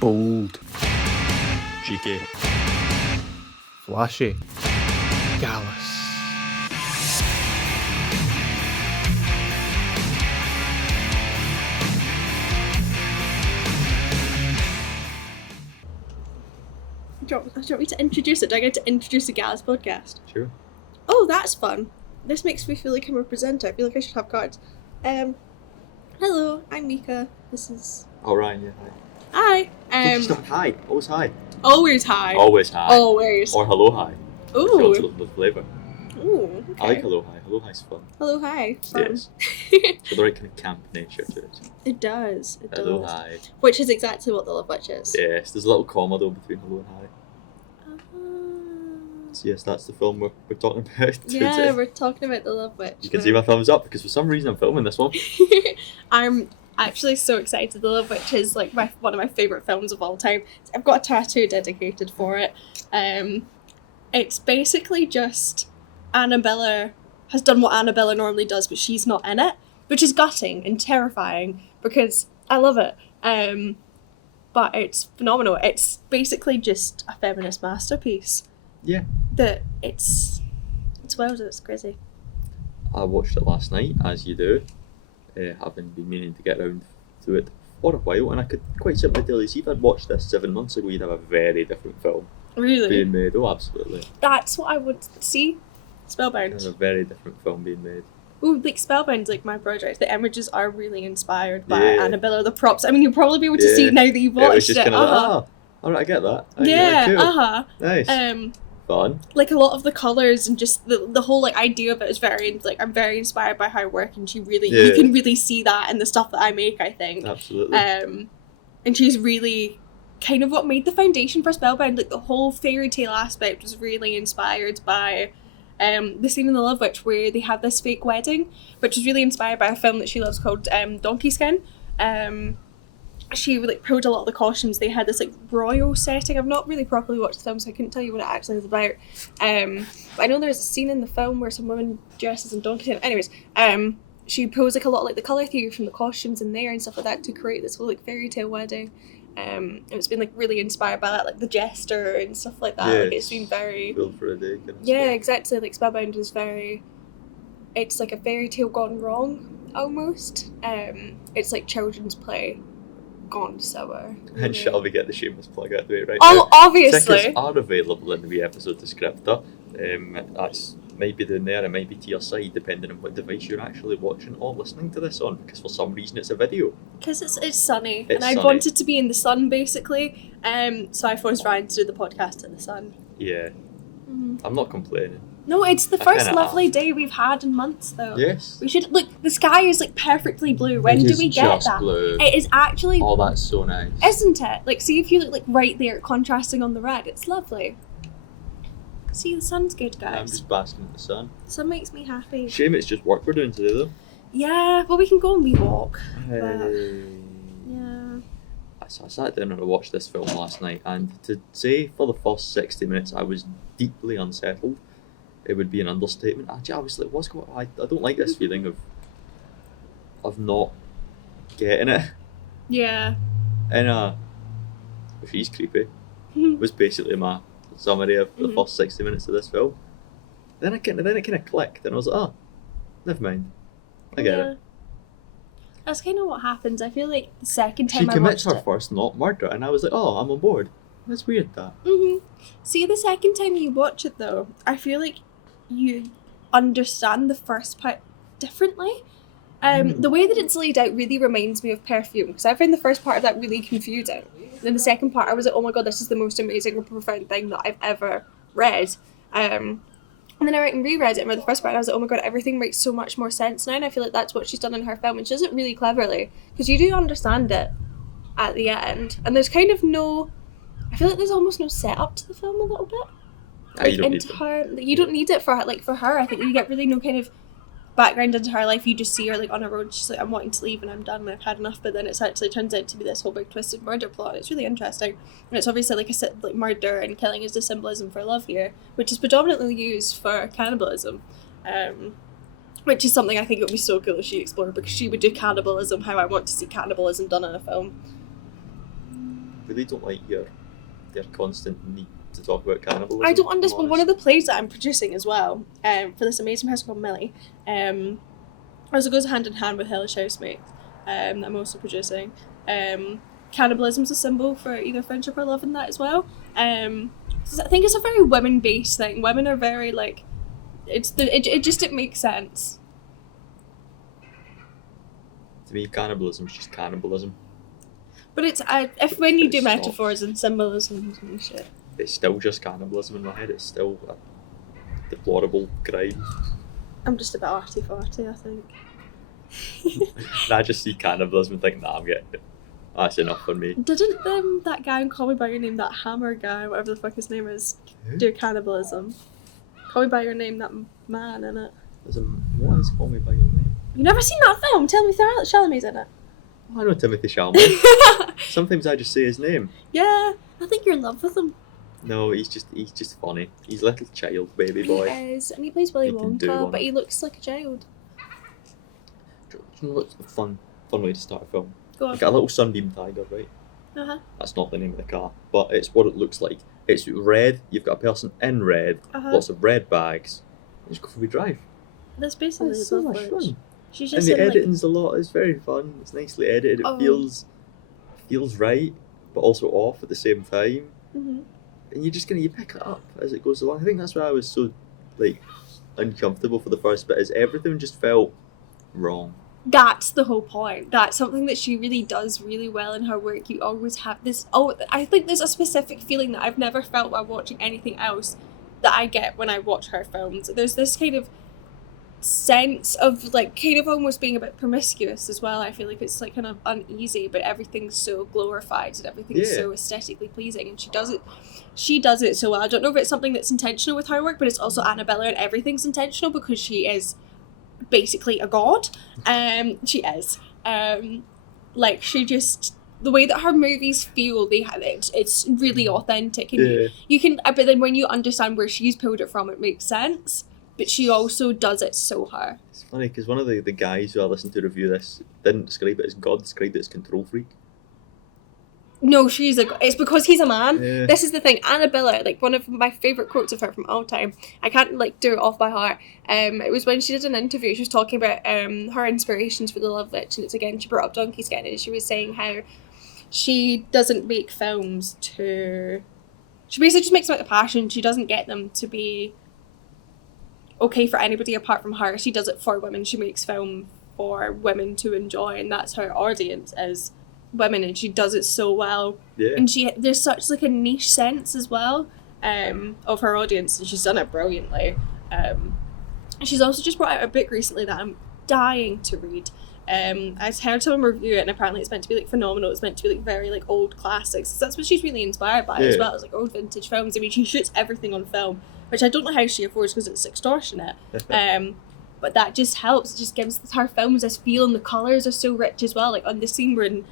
Bold. Cheeky. Flashy. Gallus. Do you want me to introduce it? Do I get to introduce the Gallus Podcast? Sure. Oh, that's fun. This makes me feel like I'm a presenter. I feel like I should have cards. Hello, I'm Mica. This is... Oh, Ryan, yeah, hi. Hi. Stop, hi. Always hi. Always hi. Always hi. Always. Or hello hi. Ooh. If you want the flavour. Ooh, okay. I like hello hi. Hello hi's fun. Hello, hi. Fun. Yes. With the right kind of camp nature to it. It does. It Hello does. hi. Which is exactly what the Love Witch is. Yes, there's a little comma though between hello and hi. So yes, that's the film we're talking about today. Yeah, we're talking about the Love Witch. You can see my thumbs up because for some reason I'm filming this one. I'm actually so excited. The Love Witch is like one of my favourite films of all time. I've got a tattoo dedicated for it. It's basically just Annabella has done what Annabella normally does, but she's not in it, which is gutting and terrifying because I love it. But it's phenomenal. It's basically just a feminist masterpiece. Yeah. That it's well done. It's crazy. I watched it last night, as you do, having been meaning to get around to it for a while, and I could quite simply tell you, see, if I'd watched this 7 months ago, you'd have a very different film Really? being made. Oh, absolutely. That's what I would see. Spellbound. There's a very different film being made. Ooh, like Spellbound's like my project. The images are really inspired by Yeah. Annabella. The props. I mean, you'll probably be able to Yeah. see it now that you've Yeah, it was watched just it. kind of alright, I get that. Cool. Nice. Fun. Like a lot of the colours and just the whole like idea of it is very like I'm very inspired by her work, and you can really see that in the stuff that I make, I think. Absolutely. And she's really kind of what made the foundation for Spellbound. Like the whole fairy tale aspect was really inspired by the scene in The Love Witch where they have this fake wedding, which is really inspired by a film that she loves called Donkey Skin. She like pulled a lot of the costumes. They had this like royal setting. I've not really properly watched the film, so I couldn't tell you what it actually is about. But I know there's a scene in the film where some woman dresses in donkey skin. Anyways, she pulls like a lot of like the colour theory from the costumes in there and stuff like that to create this whole like fairy tale wedding. And it's been like really inspired by that, like the jester and stuff like that. Yes. Like it's been very Built for a day kind of yeah, stuff. exactly. Like Spellbound is very, it's like a fairy tale gone wrong almost. It's like children's play gone sour. And shall we get the shameless plug out of the way right Oh, now? obviously. Tickets are available in the wee episode descriptor. That's might be down there, it might be to your side, depending on what device you're actually watching or listening to this on, because for some reason it's a video. Because it's sunny, It's and I sunny. wanted to be in the sun basically. So I forced Ryan to do the podcast in the sun. Yeah. Mm. I'm not complaining. No, it's the I first kinda lovely have. day we've had in months, though. Yes. We should look. The sky is like perfectly blue. When It do is we get just that? blue. It is actually, Oh, that's so nice. isn't it? Like, see if you look like right there, contrasting on the red. It's lovely. See, the sun's good, I'm guys. just basking in the sun. The sun makes me happy. Shame it's just work we're doing today, though. Yeah, well, we can go and we walk. Hey. Yeah. So I sat down and I watched this film last night, and to say for the first 60 minutes I was deeply unsettled, it would be an understatement. I was like, what's going on? I don't like this feeling of not getting it. Yeah. And she's creepy, was basically my summary of the first 60 minutes of this film. Then it kind of clicked, and I was like, oh, never mind. I get it. That's kind of what happens. I feel like the second She time I commits watched her it. first not murder, and I was like, oh, I'm on board. That's weird, that. See, the second time you watch it, though, I feel like you understand the first part differently. The way that it's laid out really reminds me of Perfume, because I found the first part of that really confusing. Then the second part, I was like, oh my god, this is the most amazing and profound thing that I've ever read. And then I went and reread it and read the first part, and I was like, oh my god, everything makes so much more sense now, and I feel like that's what she's done in her film, and she does it really cleverly, because you do understand it at the end, and there's kind of no, I feel like there's almost no setup to the film a little bit. You don't need her, you don't need it for her, like for her, I think you get really no kind of background into her life. You just see her like on a road, she's like, I'm wanting to leave and I'm done and I've had enough, but then it actually turns out to be this whole big twisted murder plot. It's really interesting, and it's obviously like I said, like murder and killing is the symbolism for love here, which is predominantly used for cannibalism, which is something I think it would be so cool if she explored, because she would do cannibalism how I want to see cannibalism done in a film. really don't like your constant need to talk about cannibalism. I don't understand. One of the plays that I'm producing as well, for this amazing person called Millie, also goes hand in hand with Hellish Housemates, that I'm also producing. Cannibalism's a symbol for either friendship or love in that as well. I think it's a very women-based thing. Women are very like, it makes sense. To me, cannibalism is just cannibalism. But it's when you do It's metaphors and symbolism and shit. It's still just cannibalism in my head. It's still a deplorable crime. I'm just a bit arty-farty, I think. And I just see cannibalism and think, nah, I'm getting it. That's enough for me. Didn't that guy in Call Me By Your Name, that Hammer guy, whatever the fuck his name is, do cannibalism? Call Me By Your Name, that man in it. What is Call Me By Your Name? You've never seen that film? Tell me Chalamet's in it. I know Timothy Chalamet. Sometimes I just say his name. Yeah, I think you're in love with him. No, he's just funny. He's a little child, baby boy. He is, and he plays Willy He can do Wonka, one. but he looks like a child. You know what's a fun way to start a film? Go on. You got a little sunbeam tiger, right? Uh-huh. That's not the name of the car, but it's what it looks like. It's red. You've got a person in red, Uh-huh. lots of red bags. And just go for a wee drive. That's basically It's the so love much witch. fun. She's And just the in, like, editing's a lot. It's very fun. It's nicely edited. It Oh. feels right, but also off at the same time. Mhm. And you pick it up as it goes along. I think that's why I was so uncomfortable for the first bit. Is everything just felt wrong. That's the whole point. That's something that she really does really well in her work. You always have this. Oh, I think there's a specific feeling that I've never felt while watching anything else that I get when I watch her films. There's this kind of sense of like kind of almost being a bit promiscuous as well. I feel like it's like kind of uneasy, but everything's so glorified and everything's so aesthetically pleasing, and she does it so well. I don't know if it's something that's intentional with her work, but it's also Annabella, and everything's intentional because she is basically a god. She is like, she just, the way that her movies feel, they have it's really authentic, and you can, but then when you understand where she's pulled it from, it makes sense. But she also does it so her. It's funny because one of the guys who I listened to review this didn't describe it as God, described it as control freak. No, it's because he's a man. Yeah. This is the thing. Annabella, like one of my favourite quotes of her from all time. I can't like do it off by heart. It was when she did an interview. She was talking about her inspirations for the Love Witch, and it's again, she brought up Donkey Skin, and she was saying how she doesn't make films to. She basically just makes them out of passion. She doesn't get them to be okay for anybody apart from her. She does it for women. She makes film for women to enjoy, and that's her audience is women, and she does it so well. Yeah. And there's such like a niche sense as well of her audience, and she's done it brilliantly. She's also just brought out a book recently that I'm dying to read. I heard someone review it, and apparently it's meant to be like phenomenal. It's meant to be like very like old classics. That's what she's really inspired by as well, as like old vintage films. I mean, she shoots everything on film, which I don't know how she affords because it's extortionate. But that just helps. It just gives her films this feel, and the colours are so rich as well. Like on the scene when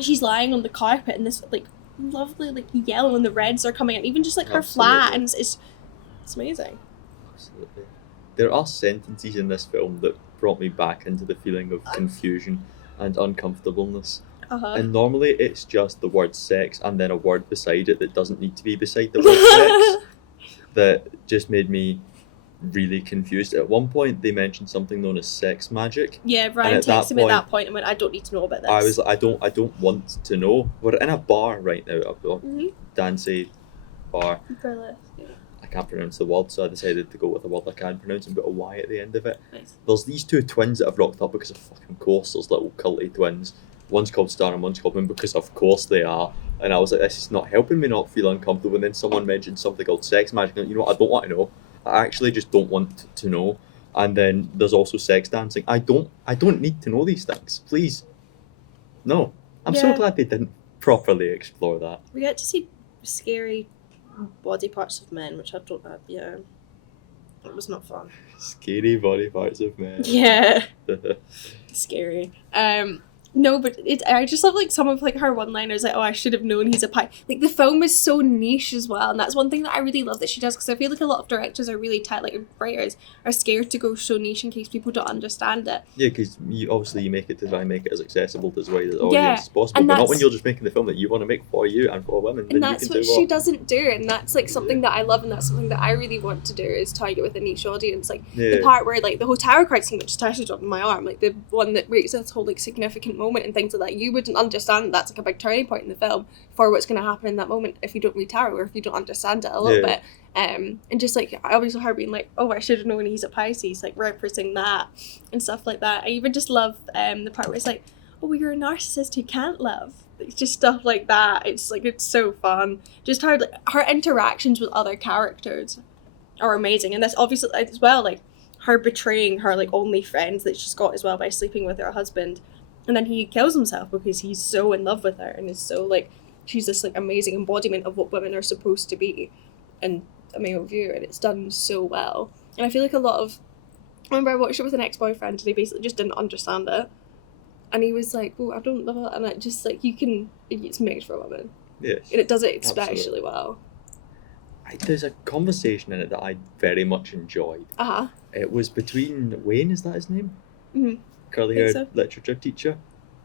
she's lying on the carpet, and this like lovely like yellow and the reds are coming in, even just like her flat, and it's amazing. Absolutely. There are sentences in this film that brought me back into the feeling of confusion and uncomfortableness. And normally it's just the word sex and then a word beside it that doesn't need to be beside the word sex that just made me really confused. At one point they mentioned something known as sex magic. Yeah, Ryan texted me at that point and went, I don't need to know about this. I was like, I don't want to know. We're in a bar right now, a dancey bar. Burlesque, yeah. I can't pronounce the word, so I decided to go with a word I can pronounce and put a Y at the end of it. Nice. There's these two twins that have rocked up because of fucking course. There's little culty twins. One's called Star and one's called Moon because of course they are. And I was like, this is not helping me not feel uncomfortable. And then someone mentioned something called sex magic. And you know what? I don't want to know. I actually just don't want to know. And then there's also sex dancing. I don't need to know these things. Please. No. I'm so glad they didn't properly explore that. We get to see scary body parts of men, which I don't have. Yeah, it was not fun. Scary body parts of men. Yeah. Scary. No, but I just love like some of like her one-liners, like, oh, I should have known he's a pie. Like the film is so niche as well, and that's one thing that I really love that she does, because I feel like a lot of directors are really tight, like writers are scared to go so niche in case people don't understand it. Yeah, because you make it to try and make it as accessible to as wide as audience as possible, and but not when you're just making the film that you want to make for you and for women. And that's what she doesn't do, and that's like something that I love, and that's something that I really want to do, is target with a niche audience. Like the part where like the whole tower card scene, which is tattooed on my arm, like the one that makes this whole like significant moment and things like that, you wouldn't understand that's like a big turning point in the film for what's going to happen in that moment if you don't read tarot, or if you don't understand it a little bit. And just like I always her being like, oh, I should have known he's a Pisces, like referencing that and stuff like that. I even just love the part where it's like, oh, you're a narcissist who can't love. It's just stuff like that. It's like, it's so fun. Just how like, her interactions with other characters are amazing, and that's obviously as well like her betraying her like only friends that she's got as well by sleeping with her husband, and then he kills himself because he's so in love with her and is so like, she's this like amazing embodiment of what women are supposed to be in a male view, and it's done so well. And I feel like a lot of, I remember I watched it with an ex-boyfriend and he basically just didn't understand it, and he was like, oh, I don't love it, and it just like, it's made for women. Yes. And it does it especially well. There's a conversation in it that I very much enjoyed. It was between Wayne, is that his name? Mm-hmm. Curly-haired literature teacher.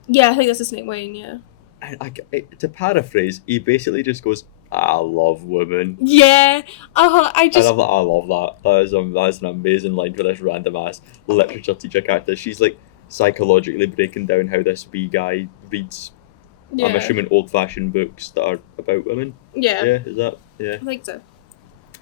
Yeah, I think that's his name, Wayne, yeah. And to paraphrase, he basically just goes, I love women. Yeah. I love that. That's an amazing line for this random ass literature teacher character. She's like psychologically breaking down how this wee guy reads, I'm assuming, old-fashioned books that are about women. Yeah. Yeah, is that? Yeah. I think so.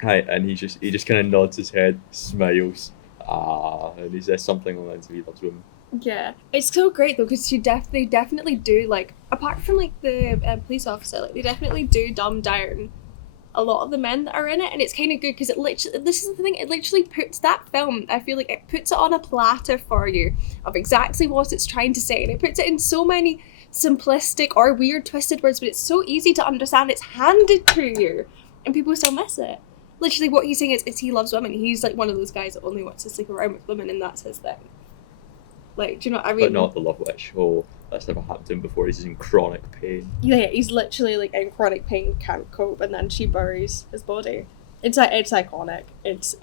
Hi, and he just kind of nods his head, smiles, and he says something along the lines of he loves women. Yeah, it's so great though, because they definitely do, like, apart from like the police officer, like they definitely do dumb down a lot of the men that are in it, and it's kind of good because it literally, this is the thing, it literally puts that film, I feel like it puts it on a platter for you of exactly what it's trying to say, and it puts it in so many simplistic or weird twisted words, but it's so easy to understand. It's handed to you and people still miss it. Literally what he's saying is he loves women. He's like one of those guys that only wants to sleep around with women, and that's his thing. Like, do you know what I mean? But not the love witch. Oh, that's never happened to him before. He's in chronic pain. Yeah, he's literally like in chronic pain, can't cope, and then she buries his body. It's iconic. It's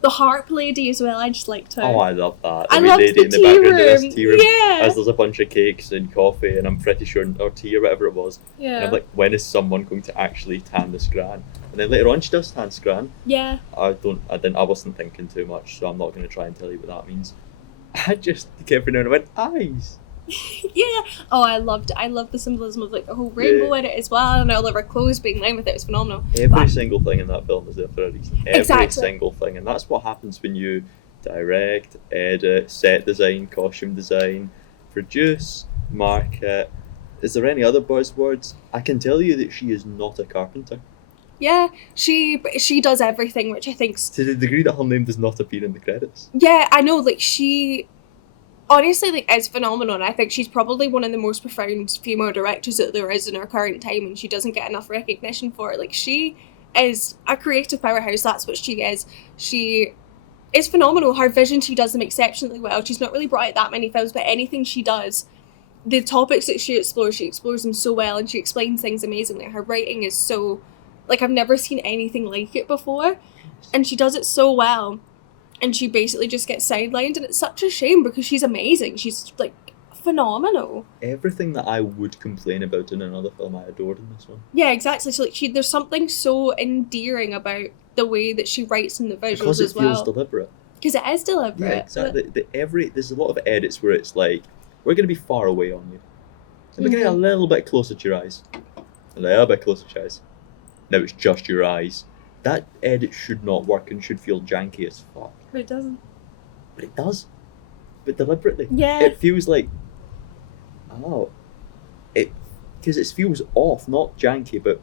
the harp lady as well. I just liked her. Oh, I love that. I love lady in the background of this tea room. Yeah. As there's a bunch of cakes and coffee, and I'm pretty sure, or tea or whatever it was. Yeah. And I'm like, when is someone going to actually tan the scran? And then later on, she does tan scran. Yeah. I wasn't thinking too much, so I'm not going to try and tell you what that means. I just kept on and went, eyes. Yeah. Oh, I loved the symbolism of like the whole rainbow in it as well, and all of her clothes being lined with it. It was phenomenal. Every single thing in that film is there for a reason. Every single thing, and that's what happens when you direct, edit, set design, costume design, produce, market. Is there any other buzzwords? I can tell you that she is not a carpenter. Yeah, she does everything, which I think's to the degree that her name does not appear in the credits. Yeah, I know. Like she, honestly, like is phenomenal. And I think she's probably one of the most profound female directors that there is in our current time, and she doesn't get enough recognition for it. Like she is a creative powerhouse. That's what she is. She is phenomenal. Her vision, she does them exceptionally well. She's not really brought out that many films, but anything she does, the topics that she explores them so well, and she explains things amazingly. Her writing is so. Like, I've never seen anything like it before, and she does it so well, and she basically just gets sidelined, and it's such a shame because she's amazing. She's, like, phenomenal. Everything that I would complain about in another film, I adored in this one. Yeah, exactly. So, like, there's something so endearing about the way that she writes in the visuals because as well. Because it feels deliberate. Because it is deliberate. Yeah, exactly. There's a lot of edits where it's like, we're going to be far away on you. And we're going to get a little bit closer to your eyes. A little bit closer to your eyes. Now it's just your eyes. That edit should not work and should feel janky as fuck. But it doesn't. But it does. But deliberately. Yeah. It feels like, because it feels off, not janky, but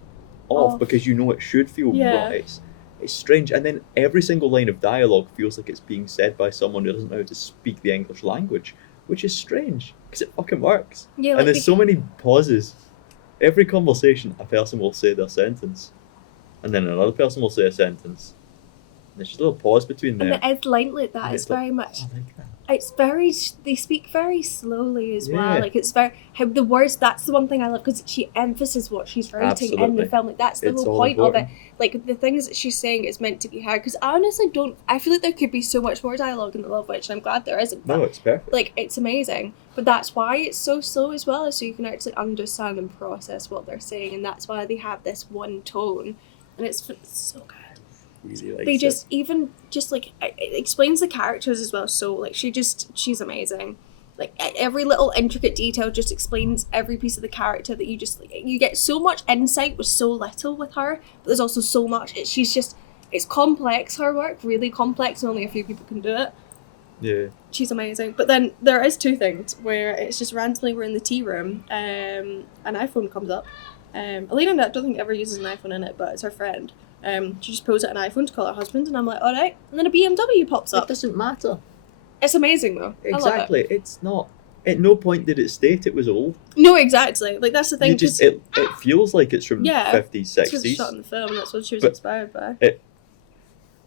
off because you know it should feel right. It's strange. And then every single line of dialogue feels like it's being said by someone who doesn't know how to speak the English language, which is strange because it fucking works. Yeah, like and there's so many pauses. Every conversation, a person will say their sentence, and then another person will say a sentence. And there's just a little pause between them. And it is like that. It's very like, much. Oh, I like that. It's very, they speak very slowly as well. Yeah. Like, it's very, how the words, that's the one thing I love, because she emphasizes what she's writing in Absolutely. the film. Like, that's the It's whole all point of it. important. Like, the things that she's saying is meant to be heard, because I honestly don't, I feel like there could be so much more dialogue in The Love Witch, and I'm glad there isn't. No, it's perfect. Like, it's amazing. But that's why it's so slow as well, so you can actually understand and process what they're saying, and that's why they have this one tone. And it's so good. Really likes They it. just, even just like, it explains the characters as well, so like, she's amazing. Like, every little intricate detail just explains every piece of the character that you just, like, you get so much insight with so little with her, but there's also so much, it's complex, her work, really complex, and only a few people can do it. Yeah. She's amazing. But then there is two things where it's just randomly we're in the tea room, an iPhone comes up. Elena, I don't think ever uses an iPhone in it, but it's her friend. She just pulls out an iPhone to call her husband, and I'm like, alright. And then a BMW pops It up. doesn't matter. It's amazing though. I love Exactly. it. It's not. At no point did it state it was old. No, exactly. Like, that's the thing. You just 'cause it feels like it's from Yeah, 50s, that's what 60s. shot in the film, and that's what she was But inspired by. it-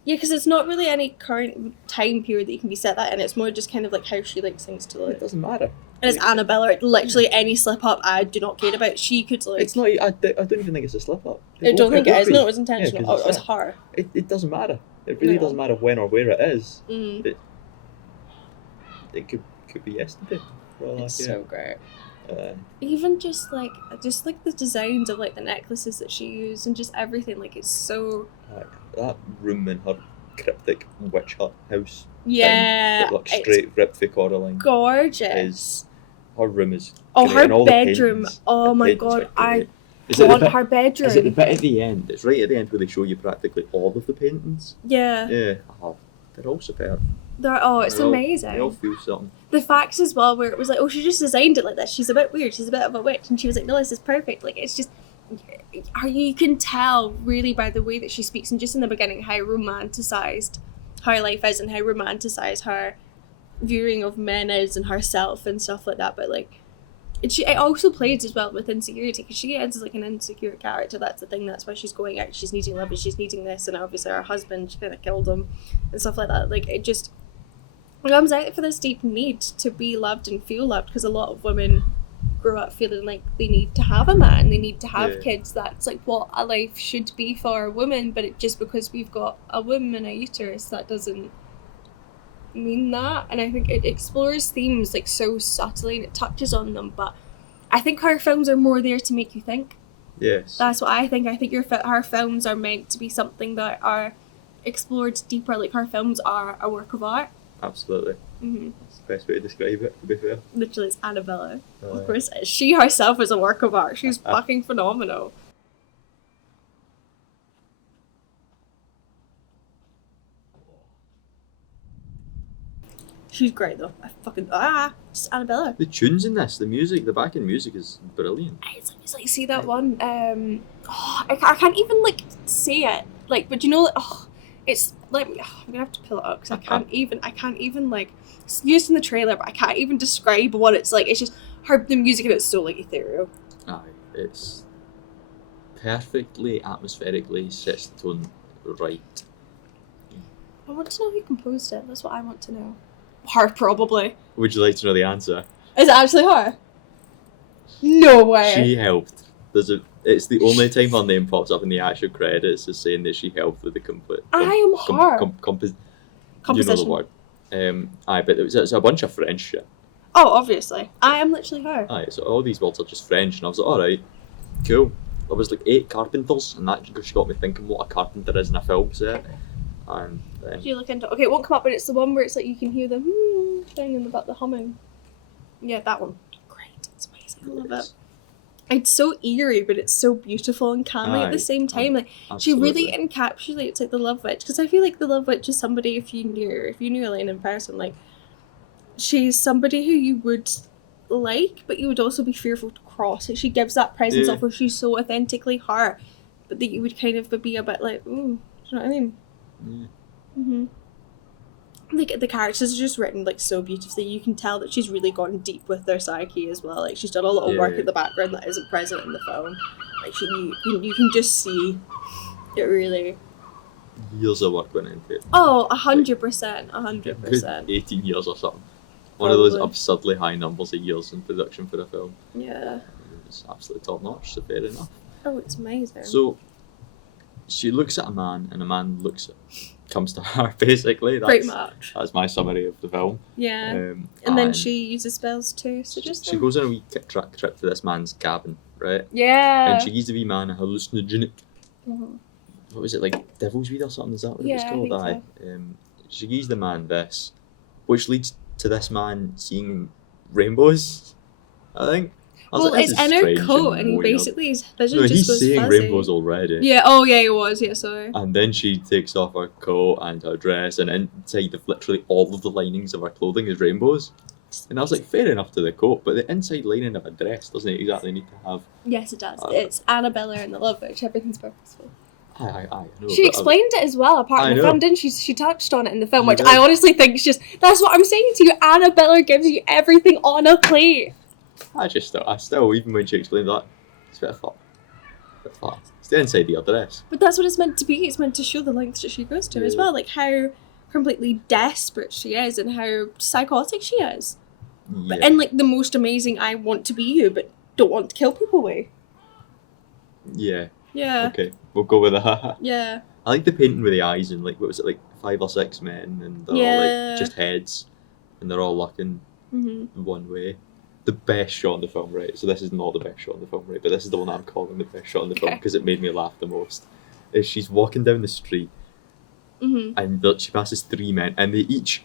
Yeah, because it's not really any current time period that you can be set that in. It's more just kind of like how she likes things to look. It doesn't matter. And it's Annabella. Literally any slip up, I do not care about. She could like. It's not. I don't even think it's a slip up. I don't think it is. would No, be. it was intentional. Yeah, 'cause It was it's her. It doesn't matter. It really No. doesn't matter when or where it is. Mm. It could be yesterday. For all I It's care. so great. Even Just like the designs of like the necklaces that she used and just everything. Like, it's so. that room in her cryptic witch hut house. Yeah, That looks it's straight ripped for Coraline. gorgeous. Her room is. Oh, great, her and all the bedroom. paintings- Oh the my paintings god, are I great. Is it the want bit- her bedroom. Is it the bit at the end? It's right at the end where they show you practically all of the paintings. Yeah, Yeah. Oh, they're all superb. it's They all amazing. feel something. The facts as well, where it was like, oh, she just designed it like this. She's a bit weird. She's a bit of a witch, and she was like, no, this is perfect. Like, it's just, you can tell really by the way that she speaks, and just in the beginning how romanticized her life is, and how romanticized her viewing of men is, and herself and stuff like that. But like, it also plays as well with insecurity, because she is like an insecure character. That's the thing. That's why she's going out. She's needing love, and she's needing this, and obviously her husband, she kind of killed him, and stuff like that. Like, it just comes out for this deep need to be loved and feel loved, because a lot of women grow up feeling like they need to have a man, they need to have Yeah. kids. That's like what a life should be for a woman, but it just because we've got a womb and a uterus, that doesn't mean that. And I think it explores themes like so subtly, and it touches on them, but I think her films are more there to make you think. Yes. That's what I think. I think her films are meant to be something that are explored deeper. Like, her films are a work of art. Absolutely. Mm-hmm. That's the best way to describe it, to be fair. Literally, it's Annabella. Uh, Of course it is. She herself is a work of art. She's fucking phenomenal. She's great though. Just Annabella. The tunes in this, the music, the backing music is brilliant. It's like, see that one? I can't even like say it. Like, but you know, it's like, I'm gonna have to pull it up because I can't even like, it's used in the trailer, but I can't even describe what it's like. It's just the music and it's so like ethereal. Aye, it's perfectly atmospherically sets the tone right. I want to know who composed it. That's what I want to know. Her, probably. Would you like to know the answer? Is it actually her? No way. She helped. It's the only time her name pops up in the actual credits is saying that she helped with the complete. I am her. Composition. You know Composition. the word. Aye, but it's a bunch of French shit. Oh, obviously. I am literally her. Aye, so all these words are just French, and I was like, alright, cool. There was like 8 carpenters, and that just got me thinking what a carpenter is in a film set. And then If you look into okay, it won't come up, but it's the one where it's like you can hear the thing in the back, the humming. Yeah, that one. Great. It's amazing. I love it. It's so eerie, but it's so beautiful and calming at the Aye. same time. Like, she really encapsulates like the Love Witch, because I feel like the Love Witch is somebody, if you knew Elaine in person, like, she's somebody who you would like, but you would also be fearful to cross. Like, she gives that presence Yeah. of where she's so authentically her, but that you would kind of be a bit like, ooh, do you know what I mean? Yeah. Mm-hmm. Like, the characters are just written like so beautifully. You can tell that she's really gone deep with their psyche as well. Like, she's done a lot of work Yeah. in the background that isn't present in the film. Like, you can just see it really. Years of work went into it. Oh, 100%, Good 100%. 18 years or something. One of those Probably. absurdly high numbers of years in production for a film. Yeah. It's absolutely top notch, so fair enough. Oh, it's amazing. So she looks at a man, and a man comes to her, basically. Pretty much. That's my summary of the film. Yeah. And then she uses spells to suggest she them. goes on a wee trip to this man's cabin, right? Yeah. And she gives the wee man a hallucinogenic. Mhm. What was it, like devil's weed or something? Is that what it was Yeah, I called? think She gives the man this, which leads to this man seeing rainbows, I think. I was Well, like, this it's is in her strange coat, and and he weird. basically, his vision No, just he's goes seeing fuzzy. rainbows already. Yeah, oh yeah, he was, yeah, sorry. And then she takes off her coat and her dress, and inside literally all of the linings of her clothing is rainbows. And I was like, fair enough to the coat, but the inside lining of a dress doesn't exactly need to have. Yes, it does. It's Annabella and the Love Witch, everything's purposeful. I know. She but explained it as well, apart I from the know. film, didn't she? She touched on it in the film, She which did. I honestly think is just, that's what I'm saying to you, Annabella gives you everything on a plate. I still, even when she explained that, it's a bit far. It's the inside of your dress. But that's what it's meant to be. It's meant to show the lengths that she goes to as Yeah. well, like how completely desperate she is and how psychotic she is. Yeah. But in like the most amazing, I want to be you, but don't want to kill people way. Yeah. Yeah. Okay, we'll go with that. Yeah. I like the painting with the eyes and like, what was it, like 5 or 6 men, and they're all Yeah. like just heads, and they're all looking Mm-hmm. one way. The best shot in the film, right? So this is not the best shot in the film, right? But this is the one I'm calling the best shot in the film Okay. because it made me laugh the most. Is she's walking down the street Mm-hmm. and she passes 3 men, and they each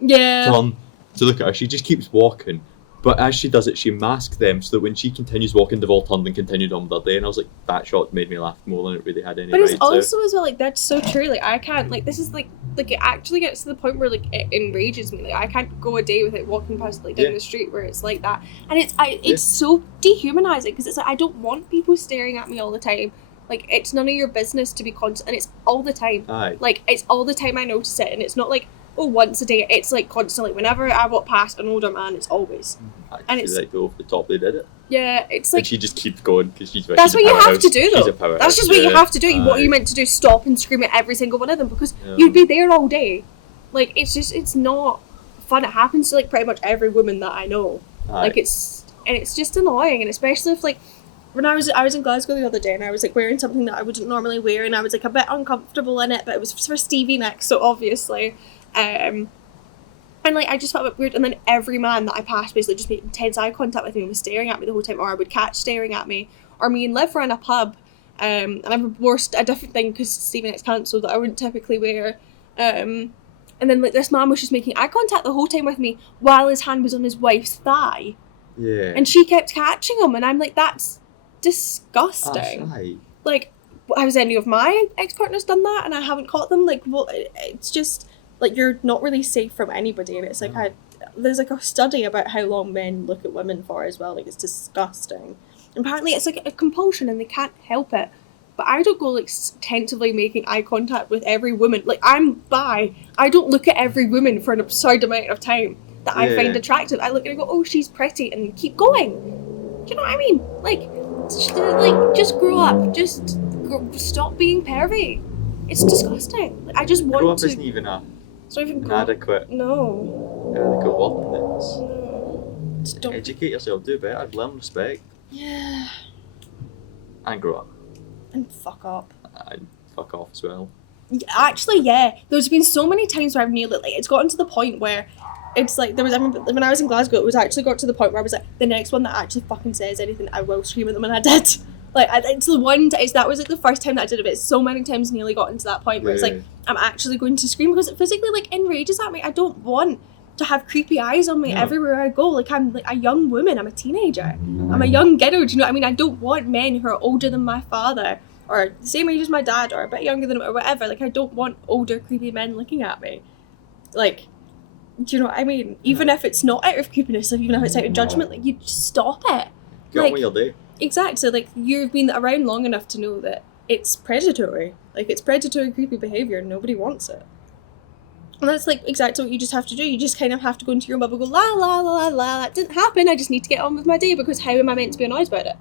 Yeah. turn to look at her. She just keeps walking, but as she does it, she masks them so that when she continues walking, they've all turned and continued on with their day. And I was like, that shot made me laugh more than it really had any But it's right to. also as well, like, that's so true. Like, I can't, like, this is like it actually gets to the point where, like, it enrages me. Like, I can't go a day without walking past, like, down Yeah. the street where it's like that. And it's so dehumanizing because it's like, I don't want people staring at me all the time. Like, it's none of your business to be constant, and it's all the time. Aye. Like, it's all the time I notice it, and it's not like, oh, once a day. It's like constantly. Whenever I walk past an older man, it's always. I and feel it's- like over the top they did it. Yeah, it's And like, she just keeps going because she's that's she's what a you have powerhouse. to do, She's though. a powerhouse. That's just what you Yeah. have to do. What are you Aye. meant to do? Stop and scream at every single one of them because Yeah. you'd be there all day. Like, it's not fun. It happens to, like, pretty much every woman that I know. Aye. Like, it's just annoying, and especially if, like, when I was in Glasgow the other day, and I was, like, wearing something that I wouldn't normally wear, and I was, like, a bit uncomfortable in it, but it was for Stevie next, so obviously, and, like, I just felt a bit weird, and then every man that I passed basically just made intense eye contact with me and was staring at me the whole time, or I would catch staring at me, or me and Liv were in a pub, and I wore a different thing because Stevie next cancelled that I wouldn't typically wear, and then, like, this man was just making eye contact the whole time with me while his hand was on his wife's thigh, Yeah. and she kept catching him, and I'm like, that's disgusting. Aye. Like, has any of my ex-partners done that and I haven't caught them? Like, well, it's just, like, you're not really safe from anybody, and it's like, there's, like, a study about how long men look at women for as well, like, it's disgusting. Apparently it's, like, a compulsion and they can't help it. But I don't go, like, tentatively making eye contact with every woman. Like, I'm bi. I don't look at every woman for an absurd amount of time that I find Yeah. attractive. I look and I go, oh, she's pretty, and keep going. Do you know what I mean? Like, just grow up. Just stop being pervy. It's disgusting. Like, I just want Grow up to... isn't even It's not even an grow up. adequate No. word. No. Just don't... Educate yourself, do better, learn respect, Yeah. and grow up. And fuck up. And fuck off as well. Actually, yeah. There's been so many times where I've nearly, like, it's gotten to the point where it's like, I remember when I was in Glasgow, it was actually got to the point where I was like, the next one that actually fucking says anything, I will scream at them, and I did. Like, it's the one, that was, like, the first time that I did it, but it's so many times nearly gotten to that point where it's like, I'm actually going to scream because it physically, like, enrages at me. I don't want to have creepy eyes on me No. everywhere I go. Like, I'm, like, a young woman, I'm a teenager. I'm a young kiddo, do you know what I mean? I don't want men who are older than my father, or the same age as my dad, or a bit younger than him, or whatever. Like, I don't want older, creepy men looking at me. Like, do you know what I mean? Even if it's not out of creepiness, like, even if it's out of judgment, like, you just stop it. Get like, on with your day. Exactly. Like, you've been around long enough to know that it's predatory. Like, it's predatory, creepy behaviour, and nobody wants it. And that's, like, exactly what you just have to do. You just kind of have to go into your bubble and go, la, la, la, la, la, that didn't happen, I just need to get on with my day, because how am I meant to be annoyed about it?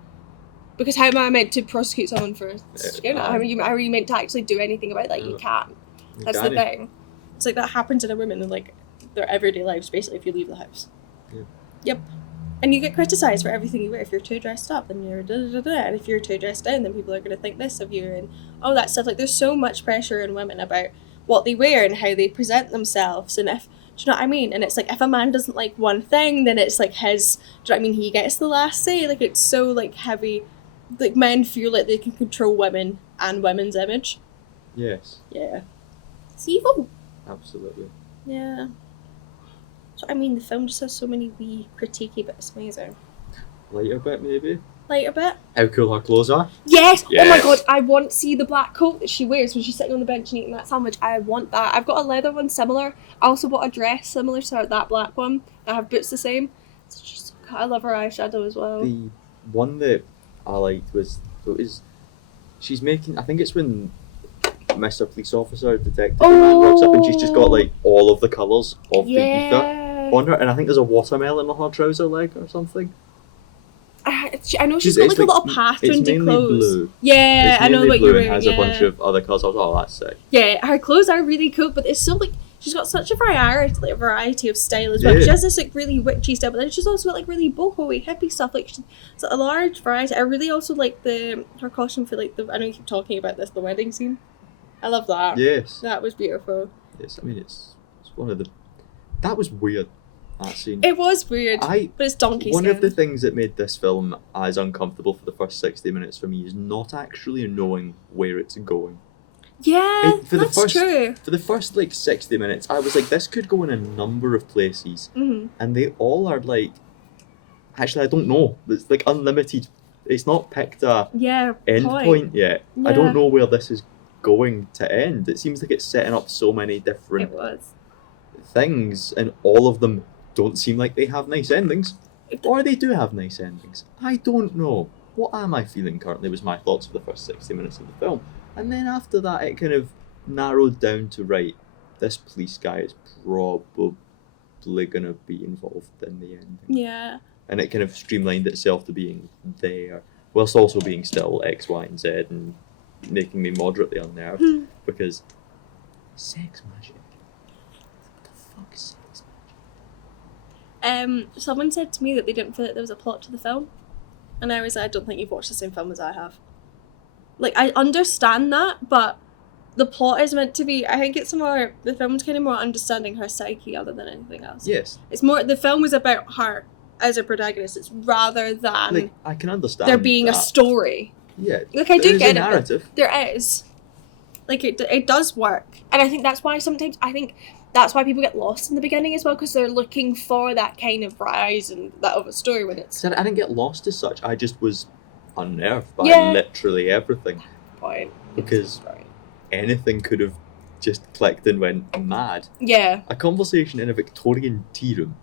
Because how am I meant to prosecute someone for scaring it? How are you meant to actually do anything about that? You can't. That's the thing. It's like, that happens in a woman, and, like, their everyday lives, basically, if you leave the house. Yeah. Yep. And you get criticised for everything you wear. If you're too dressed up, then you're da-da-da-da. And if you're too dressed down, then people are going to think this of you and all that stuff. Like, there's so much pressure on women about what they wear and how they present themselves. And if, do you know what I mean? And it's like, if a man doesn't like one thing, then it's like his, do you know what I mean? He gets the last say. Like, it's so, like, heavy. Like, men feel like they can control women and women's image. Yes. Yeah. It's evil. Absolutely. Yeah. So, I mean, the film just has so many wee critiquey bits. Amazing. Lighter bit, maybe? Lighter bit? How cool her clothes are? Yes! Yes. Oh my god, I want to see the black coat that she wears when she's sitting on the bench and eating that sandwich. I want that. I've got a leather one similar. I also bought a dress similar to that black one. I have boots the same. It's just so good. I love her eyeshadow as well. The one that I liked was she's making, I think it's when Mr. Police Officer, Detective Man walks up and she's just got like all of the colours of the ether on her, and I think there's a watermelon on her trouser leg or something. I know she's got like a little pattern to clothes. Blue. Yeah, I know what you're wearing. It has a bunch of other colours. I was like, oh, that's sick. Yeah, her clothes are really cool, but it's still like she's got such a variety of style as well. Yeah. She has this like really witchy stuff, but then she's also got like really boho-y hippie stuff. Like she's got a large variety. I really also like her costume for like the. I know you keep talking about this, the wedding scene. I love that. Yes. That was beautiful. Yes, I mean it's one of the. That was weird. That scene. It was weird, but it's donkey One skin. of the things that made this film as uncomfortable for the first 60 minutes for me is not actually knowing where it's going. Yeah, that's true. For the first like 60 minutes, I was like, this could go in a number of places, Mm-hmm. and they all are like, actually, I don't know. It's like unlimited. It's not picked a end point yet. Yeah. I don't know where this is going to end. It seems like it's setting up so many different things, and all of them don't seem like they have nice endings. Or they do have nice endings. I don't know. What am I feeling currently was my thoughts for the first 60 minutes of the film. And then after that it kind of narrowed down to, right, this police guy is probably going to be involved in the ending. Yeah. And it kind of streamlined itself to being there, whilst also being still X, Y, and Z, and making me moderately unnerved. Because sex magic. What the fuck is sex magic? Someone said to me that they didn't feel like there was a plot to the film. And I was like, I don't think you've watched the same film as I have. Like, I understand that, but the plot is meant to be, I think it's more, the film's kind of more understanding her psyche other than anything else. Yes. It's more, the film is about her as a protagonist, it's rather than like, I can understand there being that. A story. Yeah. Like, I do get a narrative. it. There is. Like, it does work. And I think that's why sometimes, that's why people get lost in the beginning as well, because they're looking for that kind of rise and that of a story when it's... So I didn't get lost as such, I just was unnerved by literally everything. Point. Because anything could have just clicked and went mad. Yeah. A conversation in a Victorian tea room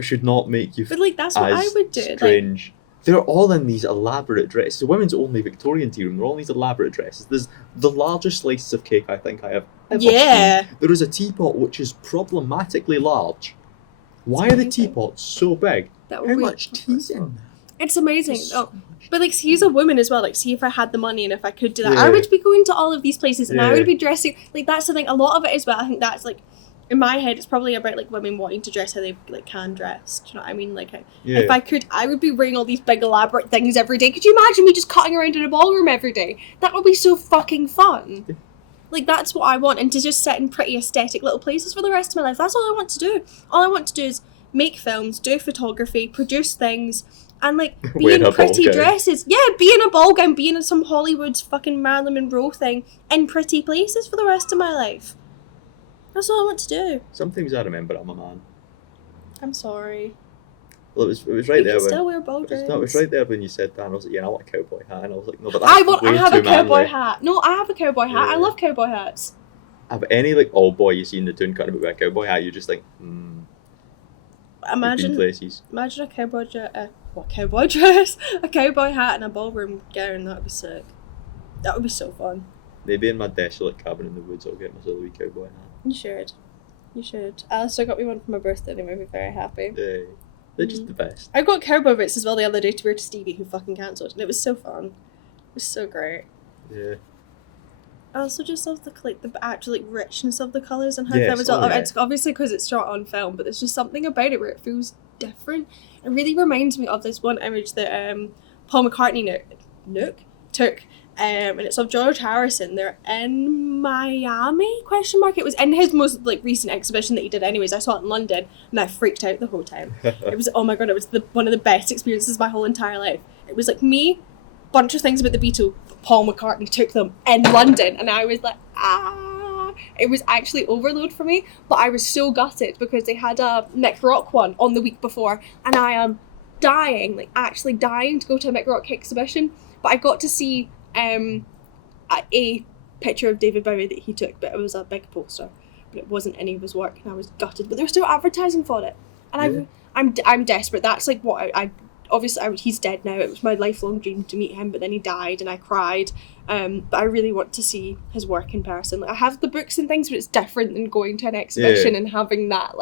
should not make you But like, that's what I would do. Strange. Like, they're all in these elaborate dresses. The women's only Victorian tea room, they're all in these elaborate dresses. There's the largest slices of cake I think I have ever seen. There is a teapot which is problematically large. Why are the teapots so big? How much tea's in there? It's amazing. So but like, see, as a woman as well, like, see if I had the money and if I could do that, Yeah. I would be going to all of these places and I Yeah. would be dressing, like, that's the thing, a lot of it as well, I think that's like, in my head, it's probably about like women wanting to dress how they like can dress. Do you know what I mean? Like, if I could, I would be wearing all these big elaborate things every day. Could you imagine me just cutting around in a ballroom every day? That would be so fucking fun. Yeah. Like, that's what I want, and to just sit in pretty aesthetic little places for the rest of my life. That's all I want to do. All I want to do is make films, do photography, produce things, and like be in pretty dresses. Yeah, be in a ball gown, be in some Hollywood fucking Marilyn Monroe thing in pretty places for the rest of my life. That's all I want to do. Sometimes I remember I'm a man. I'm sorry. Well, it was right there. You can still wear ball gowns. It was right there when you said that, and I was like, yeah, I want a cowboy hat, and I was like, no, but I that's have a cowboy manly. hat. No, I have a cowboy hat. I Yeah. love cowboy hats. Have any like old boy you see in the toon cutting about a cowboy hat, you're just like, Imagine places. a cowboy cowboy dress, a cowboy hat, and a ballroom gown. That would be sick. That would be so fun. Maybe in my desolate cabin in the woods, I'll get myself a wee cowboy hat. You should. You should. Alistair got me one for my birthday and I made me very happy. They're just the best. I got cowboy boots as well the other day to wear to Stevie, who fucking cancelled, and it was so fun. It was so great. Yeah. I also just love the actual richness of the colours and how Yes, film is. oh, yeah. It's obviously because it's shot on film, but there's just something about it where it feels different. It really reminds me of this one image that Paul McCartney took, and it's of George Harrison. They're in Miami? ? It was in his most recent exhibition that he did. Anyways, I saw it in London and I freaked out the whole time. It was, oh my god, it was one of the best experiences of my whole entire life. It was me, bunch of things about the Beatles. Paul McCartney took them in London, and I was like, it was actually overload for me, but I was so gutted because they had a Mick Rock one on the week before, and I am actually dying to go to a Mick Rock exhibition, but I got to see a picture of David Bowie that he took, but it was a big poster, but it wasn't any of his work, and I was gutted, but they were still advertising for it, and I'm desperate. That's what I obviously, he's dead now. It was my lifelong dream to meet him, but then he died and I cried. But I really want to see his work in person. I have the books and things, but it's different than going to an exhibition and having that,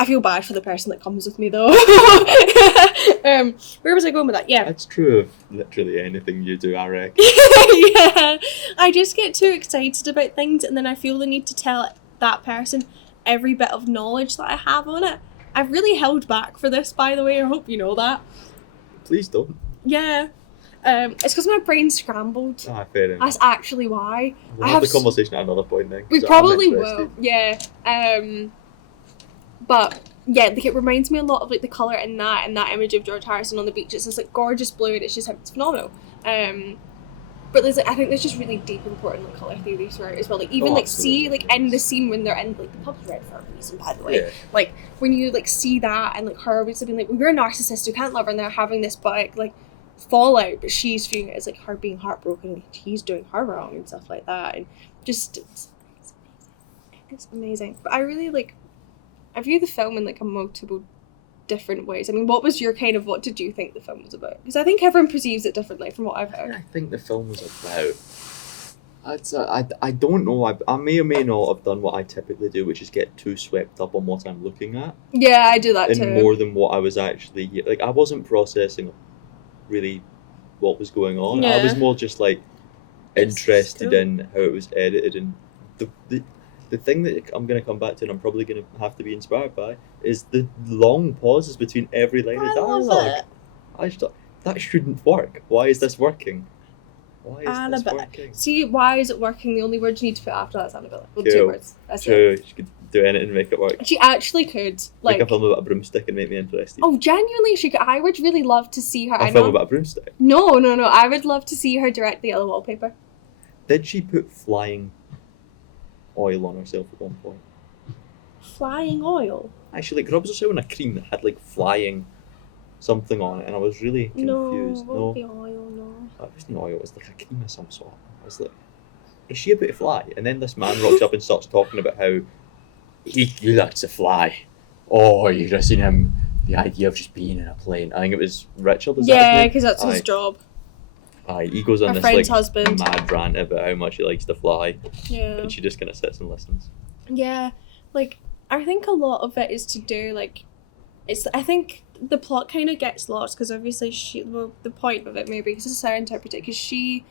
I feel bad for the person that comes with me, though. Where was I going with that? Yeah. That's true of literally anything you do, I reckon. Yeah. I just get too excited about things, and then I feel the need to tell that person every bit of knowledge that I have on it. I've really held back for this, by the way. I hope you know that. Please don't. Yeah. It's because my brain's scrambled. Fair enough. That's actually why. We'll have the conversation at another point then. We probably will. Yeah. But yeah, it reminds me a lot of the colour in that image of George Harrison on the beach. It's this gorgeous blue, and it's phenomenal. But there's I think there's just really deep, important colour theories throughout as well. Even see in the scene when they're in the pub's red for a reason, by the way. Yeah. When you see that, and her obviously being well, you're a narcissist, you can't love her, and they're having this fallout, but she's feeling it as her being heartbroken, and he's doing her wrong and stuff like that, and just it's amazing. But I really I view the film in a multiple different ways. I mean, what was your what did you think the film was about? Because I think everyone perceives it differently from what I've heard. I think the film was about... I don't know. I may or may not have done what I typically do, which is get too swept up on what I'm looking at. Yeah, I do that too. And more than what I was actually... I wasn't processing really what was going on. Yeah. I was more just interested in how it was edited, and the thing that I'm going to come back to, and I'm probably going to have to be inspired by, is the long pauses between every line of dialogue. I just thought, that shouldn't work. Why is this working? Why is this working? See, why is it working? The only word you need to put after that is Annabelle. Well, Cool. 2 words. That's True. it. She could do anything to make it work. She actually could. Make a film about a broomstick and make me interested. Oh, genuinely, she could. I would really love to see her. A film about a broomstick? No. I would love to see her direct the Yellow Wallpaper. Did she put flying oil on herself at one point? Flying oil? Actually, Robertson was showing a cream that had flying something on it, and I was really confused. No, the oil, no. It wasn't oil, it was a cream of some sort. I was like, is she about to fly? And then this man rocks up and starts talking about how he likes to fly. Oh, you've just seen him, the idea of just being in a plane. I think it was Richard, yeah, because that's his job. He goes on Her this friend's husband. mad rant about how much he likes to fly. Yeah. And she just kind of sits and listens. Yeah, I think a lot of it is to do I think the plot kind of gets lost because obviously the point of it maybe, because this is how I interpret it, because she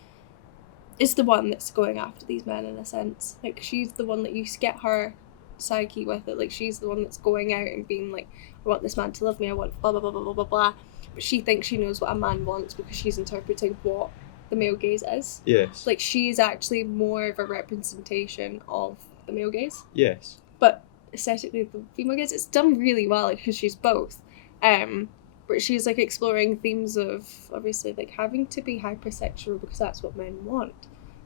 is the one that's going after these men in a sense. She's the one that you get her psyche with it. She's the one that's going out and being I want this man to love me, I want blah blah blah blah blah blah blah. But she thinks she knows what a man wants because she's interpreting what the male gaze is. Yes. She's actually more of a representation of the male gaze. Yes. But aesthetically, the female gaze, it's done really well because she's both. But she's exploring themes of obviously having to be hypersexual because that's what men want.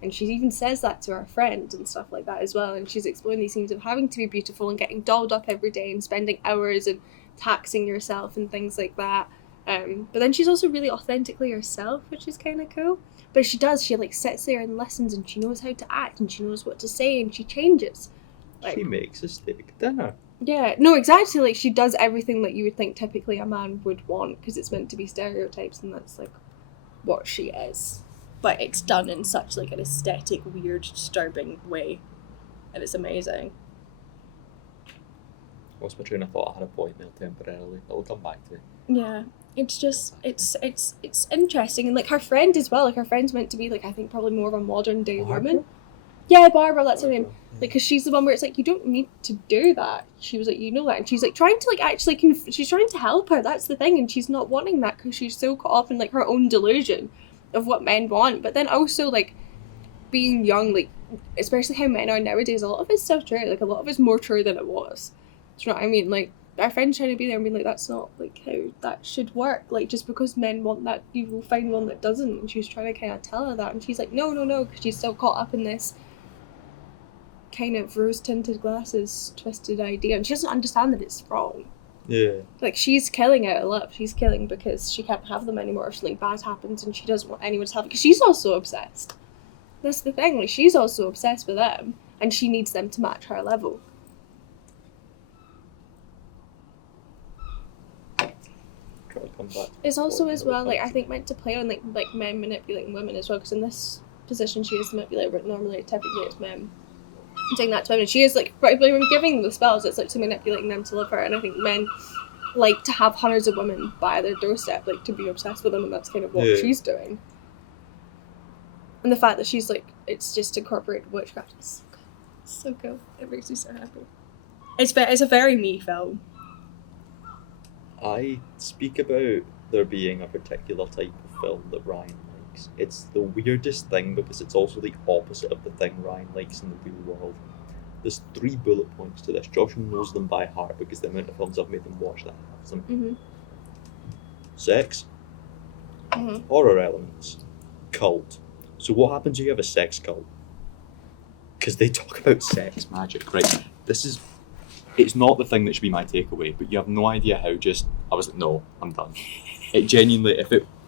And she even says that to her friend and stuff like that as well. And she's exploring these themes of having to be beautiful and getting dolled up every day and spending hours and taxing yourself and things like that. But then she's also really authentically herself, which is kind of cool. But she sits there and listens, and she knows how to act, and she knows what to say, and she changes. She makes a steak dinner. Yeah, no, exactly. She does everything that you would think typically a man would want, because it's meant to be stereotypes, and that's what she is. But it's done in such an aesthetic, weird, disturbing way, and it's amazing. Lost my train of thought. I had a point there temporarily. It'll come back to me. Yeah, it's just it's interesting, and her friend as well. Her friend's meant to be I think probably more of a modern day woman. Yeah, Barbara, that's her name. Like, because she's the one where it's like, you don't need to do that. She was like, you know that. And she's like trying to like actually, she's trying to help her. That's the thing. And she's not wanting that because she's so caught up in like her own delusion of what men want. But then also like being young, like, especially how men are nowadays, a lot of it's still true. Like, a lot of it's more true than it was. Do you know what I mean? Like, our friends trying to be there and being like, that's not like how that should work. Like, just because men want that, you will find one that doesn't. And she's trying to kind of tell her that. And she's like, no, because she's still caught up in this kind of rose-tinted glasses twisted idea, and she doesn't understand that it's wrong. Yeah. Like, she's killing out of love. She's killing because she can't have them anymore if something bad happens, and she doesn't want anyone to have it because she's also obsessed. That's the thing. Like, she's also obsessed with them, and she needs them to match her level. Try to come back. It's also as well, like, I think meant to play on like men manipulating women as well, because in this position she is the manipulator, but normally typically it's men doing that to women. She is like, right, but when giving them the spells, it's like to manipulating them to love her. And I think men like to have hundreds of women by their doorstep, like to be obsessed with them, and that's kind of what she's doing. And the fact that she's like, it's just incorporated witchcraft is so good. It makes me so happy. It's a very me film. I speak about there being a particular type of film that Ryan likes. It's the weirdest thing because it's also the opposite of the thing Ryan likes in the real world. There's 3 bullet points to this. Josh knows them by heart because the amount of films I've made them watch that have them. Mm-hmm. Sex, horror elements, cult. So what happens if you have a sex cult? Because they talk about sex magic, right? It's not the thing that should be my takeaway, but you have no idea how I was like, no, I'm done. It genuinely,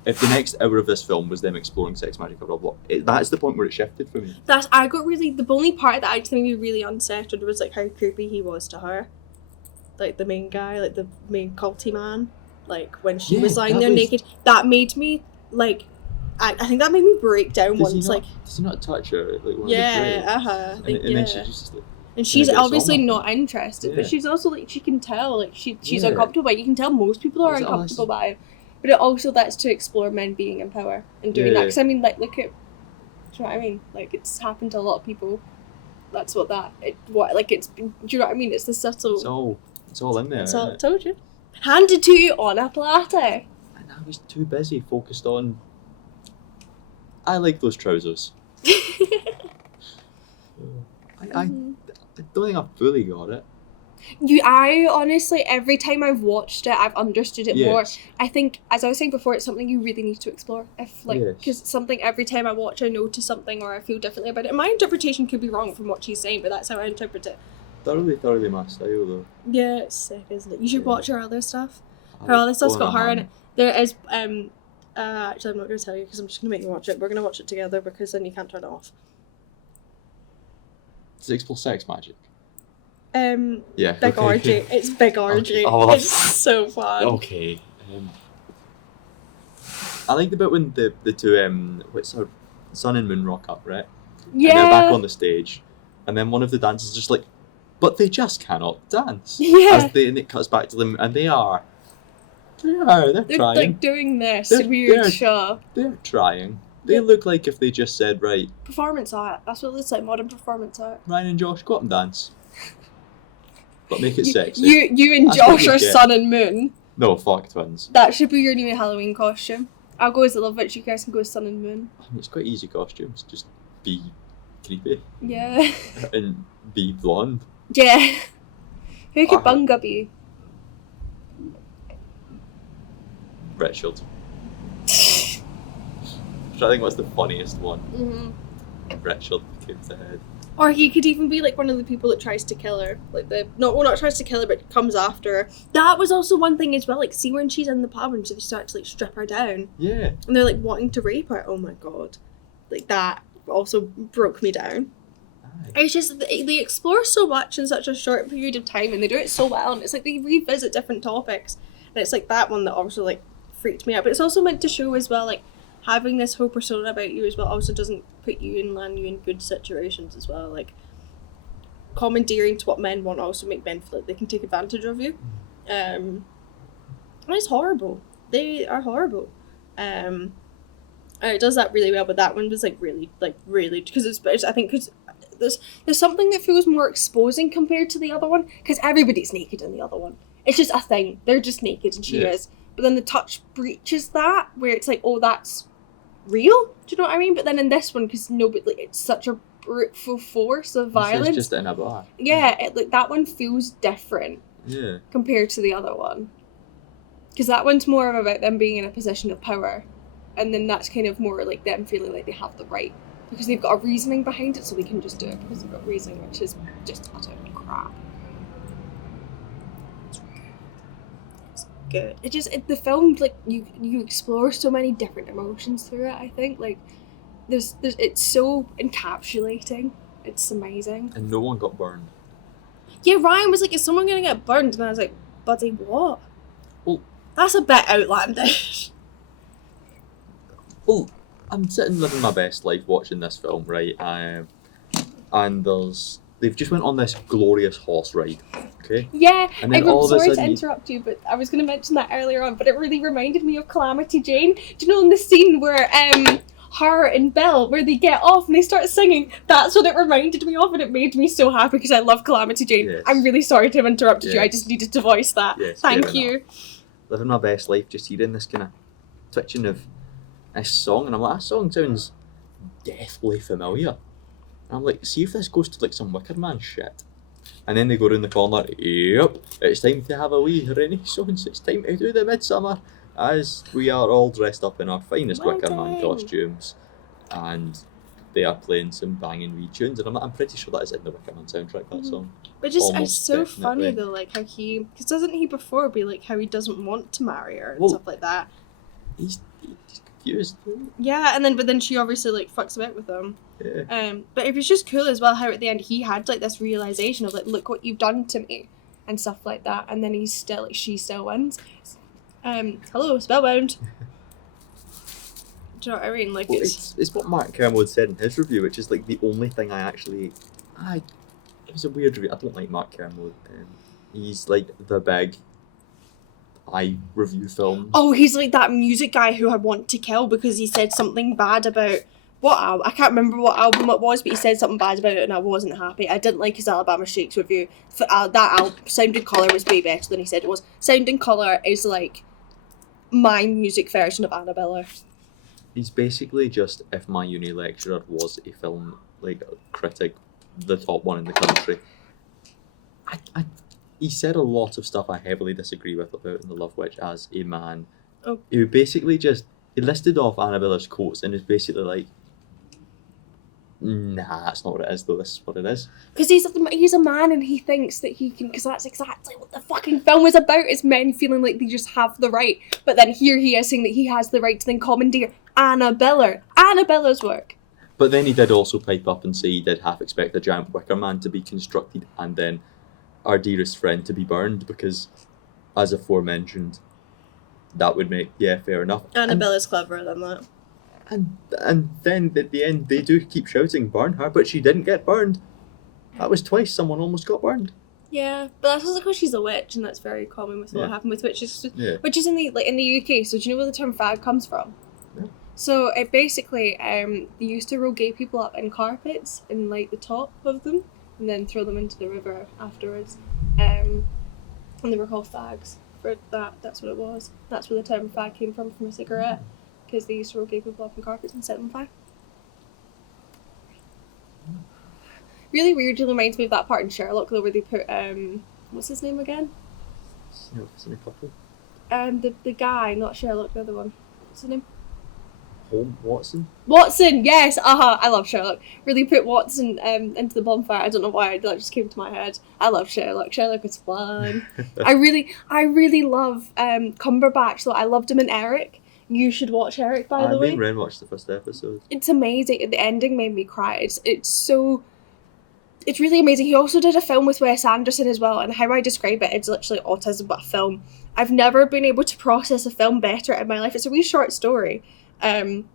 if the next hour of this film was them exploring sex magic or blah blah, that's the point where it shifted for me. I got really, the only part that I just made me really unsettled was like how creepy he was to her. Like the main guy, like the main culty man. Like when she was lying there naked. That made me like, I think that made me break down once. Does he not touch her? Like one and then she's just like, and she's obviously not interested, but she's also like, she can tell, like she's uncomfortable by it. You can tell most people are uncomfortable by it, but it also that's to explore men being in power and doing that. Because I mean, like, look at, do you know what I mean? Like, it's happened to a lot of people. That's what do you know what I mean? It's the subtle. It's all in there. It's all, told you. Handed to you on a platter. And I was too busy focused on. I like those trousers. I don't think I fully got it. I honestly, every time I've watched it, I've understood it more. I think, as I was saying before, it's something you really need to explore. Because it's something every time I watch, I notice something or I feel differently about it. And my interpretation could be wrong from what she's saying, but that's how I interpret it. Thoroughly my style, though. Yeah, it's sick, isn't it? You should watch her other stuff. Her other stuff's got her in it. There is, actually, I'm not going to tell you because I'm just going to make you watch it. We're going to watch it together because then you can't turn it off. Does it explore sex magic? Big orgy. It's big orgy. Okay. It's so fun. Okay. I like the bit when the two what's her Sun and Moon rock up, right? Yeah. And they're back on the stage, and then one of the dancers is just like, but they just cannot dance. Yeah. And it cuts back to them, and they're trying. They're like doing this weird show. They're trying. They look like if they just said, right, performance art. That's what it looks like, modern performance art. Ryan and Josh, go up and dance. But make it sexy. You and Josh are Sun and Moon. No, fuck twins. That should be your new Halloween costume. I'll go as the Love Witch, you guys can go as Sun and Moon. I mean, it's quite easy costumes. Just be creepy. Yeah. And be blonde. Yeah. Who could Bunga be? Richard. I think what's the funniest one. Richard came to head. Or he could even be like one of the people that tries to kill her. Like not tries to kill her, but comes after her. That was also one thing as well. Like, see when she's in the pub and they start to like strip her down. Yeah. And they're like wanting to rape her. Oh my god. Like, that also broke me down. Aye. It's just, they explore so much in such a short period of time, and they do it so well. And it's like they revisit different topics. And it's like that one that also like freaked me out. But it's also meant to show as well, like, having this whole persona about you as well also doesn't put you and land you in good situations as well. Like, commandeering to what men want also make men feel like they can take advantage of you. And it's horrible. They are horrible. And it does that really well, but that one was like really, because I think because there's something that feels more exposing compared to the other one, because everybody's naked in the other one. It's just a thing. They're just naked and she is. But then the touch breaches that, where it's like, oh, that's real? Do you know what I mean? But then in this one, because nobody, like, it's such a bruteful force of violence. It's just in a bar. Yeah, like that one feels different. Yeah. Compared to the other one. Because that one's more about them being in a position of power. And then that's kind of more like them feeling like they have the right. Because they've got a reasoning behind it, so they can just do it because they've got reasoning, which is just utter crap. It's good. The film, like, you explore so many different emotions through it, I think. Like, there's it's so encapsulating. It's amazing. And no one got burned. Yeah, Ryan was like, is someone going to get burned? And I was like, buddy, what? Well, that's a bit outlandish. Well, I'm sitting living my best life watching this film, right? And they've just went on this glorious horse ride, okay? Yeah, and then all of a sorry to sudden interrupt you, but I was going to mention that earlier on, but it really reminded me of Calamity Jane. Do you know in the scene where her and Belle, where they get off and they start singing, that's what it reminded me of, and it made me so happy because I love Calamity Jane. Yes. I'm really sorry to have interrupted you, I just needed to voice that. Yes, Thank you. Living my best life, just hearing this kind of twitching of this song, and I'm like, that song sounds deathly familiar. And I'm like, see if this goes to like some Wicker Man shit. And then they go around the corner, yep, it's time to have a wee renaissance, it's time to do the Midsummer, as we are all dressed up in our finest Wicker Man costumes, and they are playing some banging wee tunes, and I'm pretty sure that is in the Wicker Man soundtrack, that song. But just, Almost it's so definitely. funny though, like how because doesn't he before be like how he doesn't want to marry her and Well, stuff like that? He's confused. Yeah, but then she obviously like fucks about with him. Yeah. But it was just cool as well how at the end he had like this realization of like, look what you've done to me and stuff like that, and then he's still like, she still wins. Hello, Spellbound. Do you know what I mean? Like, Well, it's what Mark Kermode said in his review, which is like the only thing it was a weird review. I don't like Mark Kermode. He's like the big I review films. Oh, he's like that music guy who I want to kill because he said something bad about what album. I can't remember what album it was, but he said something bad about it and I wasn't happy. I didn't like his Alabama Shakes review. For, that album, Sound and Colour, was way better than he said it was. Sound and Colour is like my music version of Annabella. He's basically just if my uni lecturer was a film like critic, the top one in the country. He said a lot of stuff I heavily disagree with about in The Love Witch as a man. Oh. He basically he listed off Annabella's quotes and is basically like, nah, that's not what it is though, this is what it is. Because he's a man and he thinks that he can, because that's exactly what the fucking film is about, is men feeling like they just have the right. But then here he is saying that he has the right to then commandeer Annabella's work. But then he did also pipe up and say he did half expect a giant wicker man to be constructed and then our dearest friend to be burned because, as aforementioned, that would make, fair enough. Annabella's cleverer than that. And then at the end they do keep shouting, burn her, but she didn't get burned. That was twice someone almost got burned. Yeah, but that's also because she's a witch, and that's very common with what happened with witches. Yeah. Which is in the UK. So do you know where the term fag comes from? No. So it basically, they used to roll gay people up in carpets and like the top of them, and then throw them into the river afterwards. And they were called fags for that. That's what it was. That's where the term fag came from a cigarette, because they used to roll gay people up in carpets and set them on fire. Really weirdly reminds me of that part in Sherlock though, where they put what's his name again? No, it's in a couple. The guy, not Sherlock, the other one. What's his name? Watson? Watson, yes, I love Sherlock. Really put Watson into the bonfire. I don't know why, that just came to my head. I love Sherlock. Sherlock is fun. I really love Cumberbatch though. I loved him in Eric. You should watch Eric, by the way. Me and Ren watched the first episode. It's amazing. The ending made me cry. It's really amazing. He also did a film with Wes Anderson as well, and how I describe it, it's literally autism but a film. I've never been able to process a film better in my life. It's a wee short story. And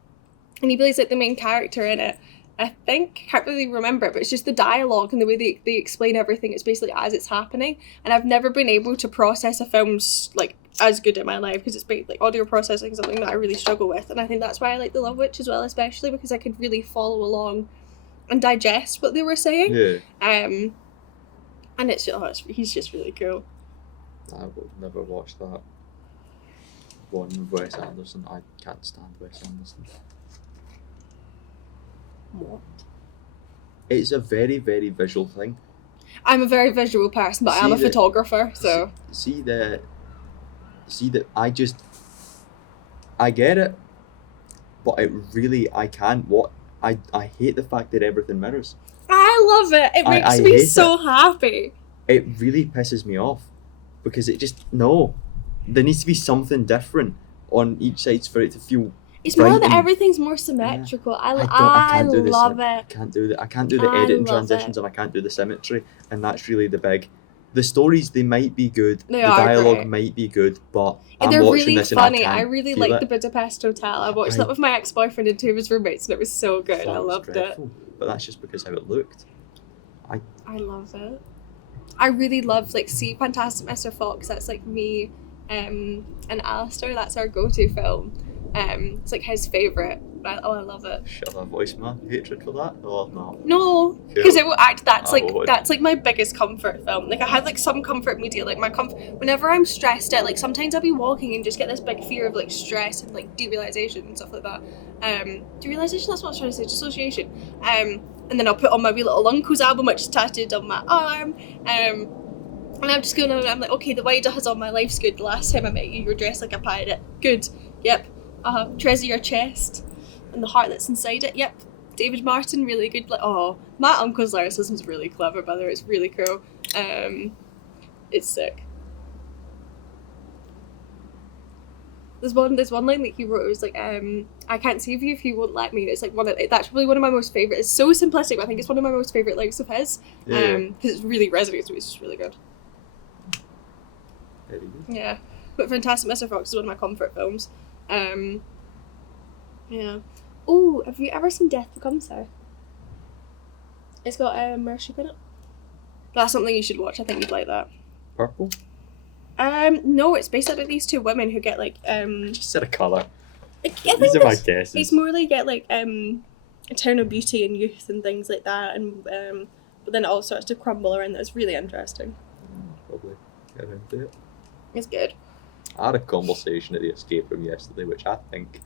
he plays like the main character in it. I can't really remember it, but it's just the dialogue and the way they explain everything. It's basically as it's happening. And I've never been able to process a film like as good in my life, because it's like audio processing is something that I really struggle with. And I think that's why I like The Love Witch as well, especially because I could really follow along and digest what they were saying. Yeah. And he's just really cool. I would never watch that one with Wes Anderson. I can't stand Wes Anderson. What? It's a very, very visual thing. I'm a very visual person, but I am a photographer, so... See that I get it, but it really, I can't, I hate the fact that everything mirrors. I love it. It makes me so happy. It really pisses me off because it just, no. There needs to be something different on each side for it to feel. It's more that everything's more symmetrical. Yeah. I love it. I can't do the editing transitions, and I can't do the symmetry, and that's really the big. The stories, they might be good. The dialogue might be good, but they're watching really this funny. And I really like the Budapest Hotel. I watched that with my ex-boyfriend and two of his roommates, and it was so good. I loved it. But that's just because how it looked. I love it. I really love see Fantastic Mr. Fox. That's me, and Alistair. That's our go-to film. It's his favourite. I love it. Should I voice my hatred for that? Or no? No, because it will act. That's my biggest comfort film. I have some comfort media. Whenever I'm stressed out, sometimes I'll be walking and just get this big fear of stress and derealization and stuff like that. Derealization. That's what I was trying to say. Dissociation. And then I'll put on my wee little Uncle's album, which is tattooed on my arm. And I'm just going on and I'm like, okay, the white does on my life's good. The last time I met you, you were dressed like a pirate. Good. Yep. Treasure your chest. And the heart that's inside it. Yep. David Martin, really good. My uncle's lyricism's really clever, by the way. It's really cool. It's sick. There's one line that he wrote. It was I can't save you if you won't let me. It's that's probably one of my most favorite. It's so simplistic, but I think it's one of my most favorite lines of his. Because it really resonates with me. It's just really good. Very good. Yeah, but Fantastic Mr. Fox is one of my comfort films. Yeah. Oh, have you ever seen Death Becomes Her? It's got Meryl Streep in it. That's something you should watch. I think you'd like that. Purple? No, it's based on these two women who get Just said a colour. These are my guesses. It's more get eternal beauty and youth and things like that, and but then it all starts to crumble around that. It's really interesting. Probably get into it. It's good. I had a conversation at the escape room yesterday, which I think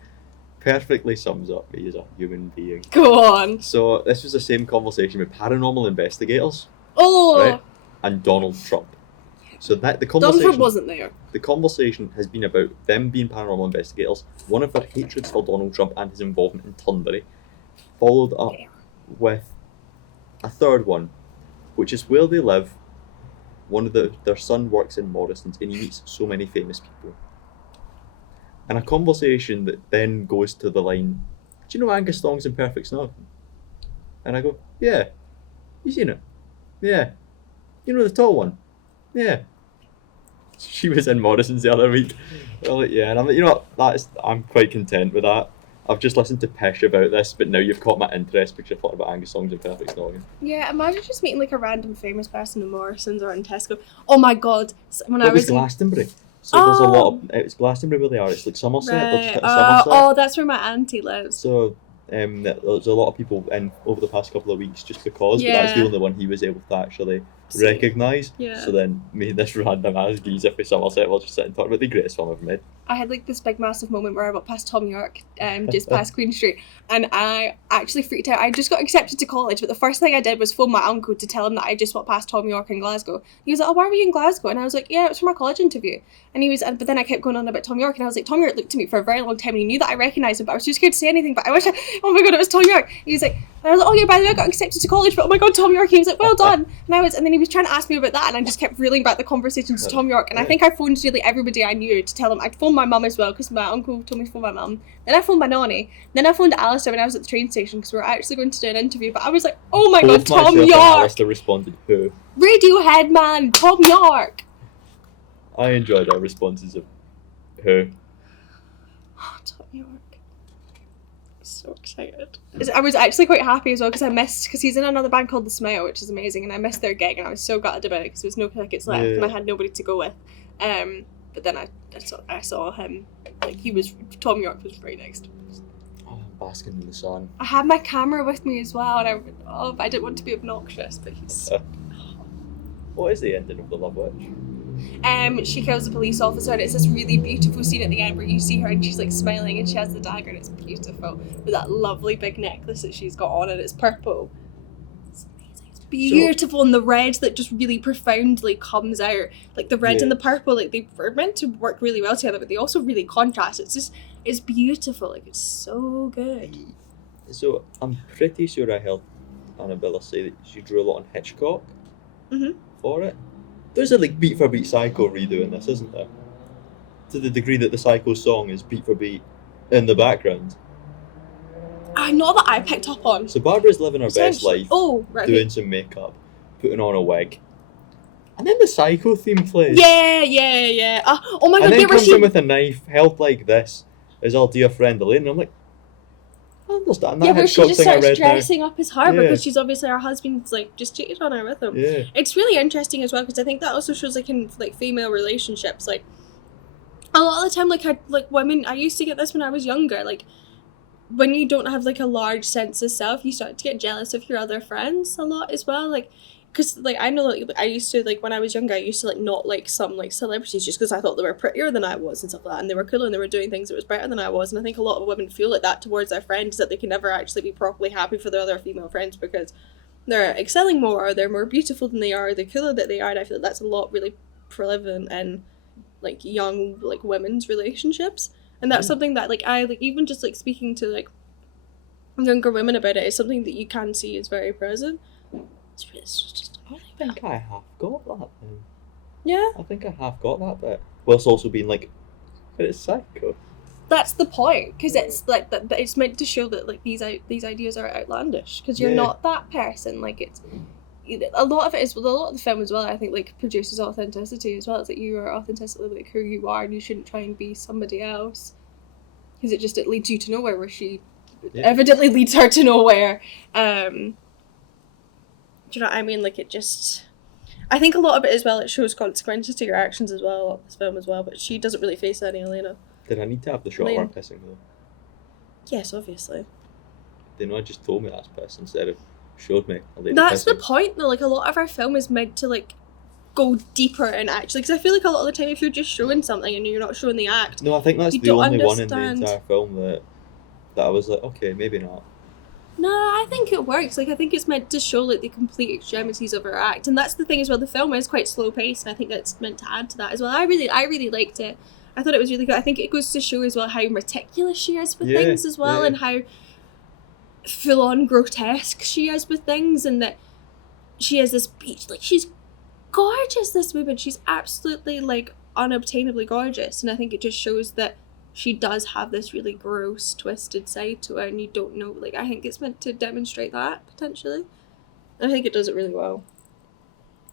perfectly sums up me as a human being. Go on. So this was the same conversation with paranormal investigators. Oh. Right? And Donald Trump. So that the conversation. Donald Trump wasn't there. The conversation has been about them being paranormal investigators, one of their hatreds for Donald Trump and his involvement in Turnberry, followed up with a third one, which is where they live. Their son works in Morrison's and he meets so many famous people. And a conversation that then goes to the line, do you know Angus Thong's in Perfect Snog? And I go, yeah. You seen it? Yeah. You know the tall one? Yeah. She was in Morrison's the other week. I'm like, yeah. And I'm like, you know what? I'm quite content with that. I've just listened to Pish about this, but now you've caught my interest because I thought about Angus Thong's in Perfect Snog. Yeah, imagine just meeting a random famous person in Morrison's or in Tesco. Oh my god. It was Glastonbury. So there's a lot of... It's Glastonbury where they are. It's Somerset. Right. They're just Somerset. Oh, that's where my auntie lives. So there's a lot of people in over the past couple of weeks just because, but that's the only one he was able to actually recognise. Yeah. So then me and this random ass geezer for Somerset will just sit and talk about the greatest film ever made. I had this big massive moment where I went past Tom York, just past Queen Street, and I actually freaked out. I just got accepted to college, but the first thing I did was phone my uncle to tell him that I just went past Tom York in Glasgow. He was like, "Oh, why were you in Glasgow?" And I was like, "Yeah, it was for my college interview." And he was, but then I kept going on about Tom York, and I was like, Tom York looked at me for a very long time, and he knew that I recognised him, but I was too scared to say anything. But oh my god, it was Tom York. He was like, and I was like, "Oh yeah, by the way, I got accepted to college," but oh my god, Tom York. He was like, "Well done." And then he was trying to ask me about that, and I just kept reeling back the conversation to Tom York. And I think I phoned nearly everybody I knew to tell him. I phoned my mum as well because my uncle told me to phone my mum. Then I phoned my nanny. Then I phoned Alistair when I was at the train station because we were actually going to do an interview. But I was like, "Oh my god, Tom York!" Alistair responded, "Who?" Radiohead man, Tom York. I enjoyed our responses of who. Oh, Tom York. So excited. I was actually quite happy as well because he's in another band called The Smile, which is amazing, and I missed their gig and I was so gutted about it because there was no tickets left and I had nobody to go with. But then I saw him. Tom York was right next. Oh, basking in the sun. I had my camera with me as well, and I didn't want to be obnoxious, but he's... What is the ending of The Love Witch? She kills a police officer, and it's this really beautiful scene at the end where you see her and she's like smiling and she has the dagger, and it's beautiful with that lovely big necklace that she's got on, and it's purple. It's amazing. It's beautiful, and the red that just really profoundly comes out, like the red and the purple, like they were meant to work really well together, but they also really contrast. It's beautiful, like it's so good. So I'm pretty sure I heard Annabella say that she drew a lot on Hitchcock for it. There's a like beat for beat Psycho redo in this, isn't there? To the degree that the Psycho song is beat for beat in the background. Not that I picked up on. So Barbara's living her best life, doing some makeup, putting on a wig, and then the Psycho theme plays. Yeah. Oh my god! And then comes in with a knife, held like this, as our dear friend Elaine. And I'm like, I understand that. Yeah, where she just starts dressing now. up as her because she's obviously her husband's like just cheated on her with him. Yeah. It's really interesting as well because I think that also shows like in like female relationships, like a lot of the time, like women. I used to get this when I was younger. Like when you don't have like a large sense of self, you start to get jealous of your other friends a lot as well. Like. Because, like, I know, like, I used to, like, when I was younger, I used to, like, not like some, like, celebrities just because I thought they were prettier than I was and stuff like that, and they were cooler and they were doing things that was better than I was, and I think a lot of women feel like that towards their friends, that they can never actually be properly happy for their other female friends because they're excelling more, or they're more beautiful than they are, or they're cooler than they are, and I feel like that's a lot really prevalent in, like, young, like, women's relationships, and that's something that, like, I, like, even just, like, speaking to, like, younger women about it is something that you can see is very present. It's just I think I have got that then. Yeah. I think I have got that bit. Whilst also being like, but it's Psycho. That's the point, because it's like that. It's meant to show that like these ideas are outlandish, because you're not that person. Like it's a lot of it is with a lot of the film as well. I think like produces authenticity as well. It's that you are authentically like who you are, and you shouldn't try and be somebody else, because it leads you to nowhere. Where she evidently leads her to nowhere. Do you know what I mean? Like, it just... I think a lot of it as well, it shows consequences to your actions as well, this film as well, but she doesn't really face any, Elena. Did I need to have the shot of her pissing, though? Yes, obviously. They know I just told me that's piss instead of showed me Elena That's pissing. the point, though. Like, a lot of our film is meant to, like, go deeper and actually... Because I feel like a lot of the time, if you're just showing something and you're not showing the act... No, I think that's the only one in the entire film that I was like, okay, maybe not. No, I think it works. Like, I think it's meant to show, like, the complete extremities of her act. And that's the thing as well. The film is quite slow-paced, and I think that's meant to add to that as well. I really liked it. I thought it was really good. I think it goes to show as well how meticulous she is with things as well, and how full-on grotesque she is with things, and that she has this beach. Like, she's gorgeous, this woman. She's absolutely, like, unobtainably gorgeous. And I think it just shows that she does have this really gross, twisted side to her, and you don't know, like, I think it's meant to demonstrate that, potentially. I think it does it really well.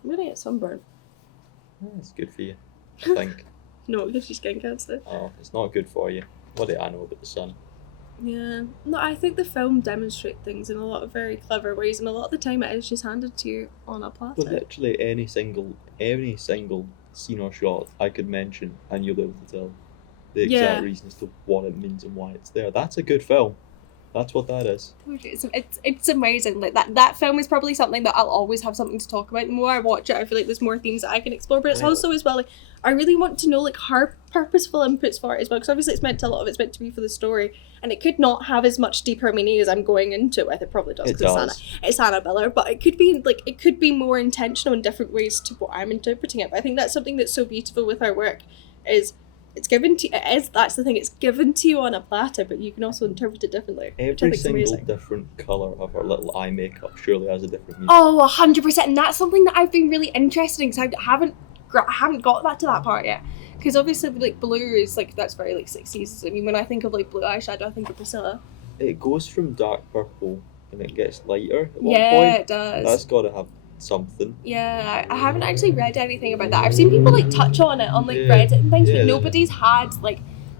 I'm gonna get sunburn. That's good for you, I think. No, it gives you skin cancer. Oh, it's not good for you. What do I know about the sun? Yeah. No, I think the film demonstrates things in a lot of very clever ways, and a lot of the time it is just handed to you on a platter. But literally any single scene or shot I could mention, and you'll be able to tell the exact reason as to what it means and why it's there. That's a good film. That's what that is. It's amazing. Like that film is probably something that I'll always have something to talk about. The more I watch it, I feel like there's more themes that I can explore. But it's also as well like I really want to know like her purposeful inputs for it as well, because obviously a lot of it's meant to be for the story, and it could not have as much deeper meaning as I'm going into it. It probably does because it's Annabella, but it could be more intentional in different ways to what I'm interpreting it. But I think that's something that's so beautiful with her work is. It's given to that's the thing, it's given to you on a platter, but you can also interpret it differently. Every single different colour of her little eye makeup surely has a different meaning. Oh, 100%, and that's something that I've been really interested in, because I haven't got that to that part yet. Because obviously, like, blue is, like, that's very, like, 60s. I mean, when I think of, like, blue eyeshadow, I think of Priscilla. It goes from dark purple, and it gets lighter at one point. Yeah, it does. That's got to have something. Yeah, I haven't actually read anything about that. I've seen people like touch on it on like Reddit and things, but nobody's had like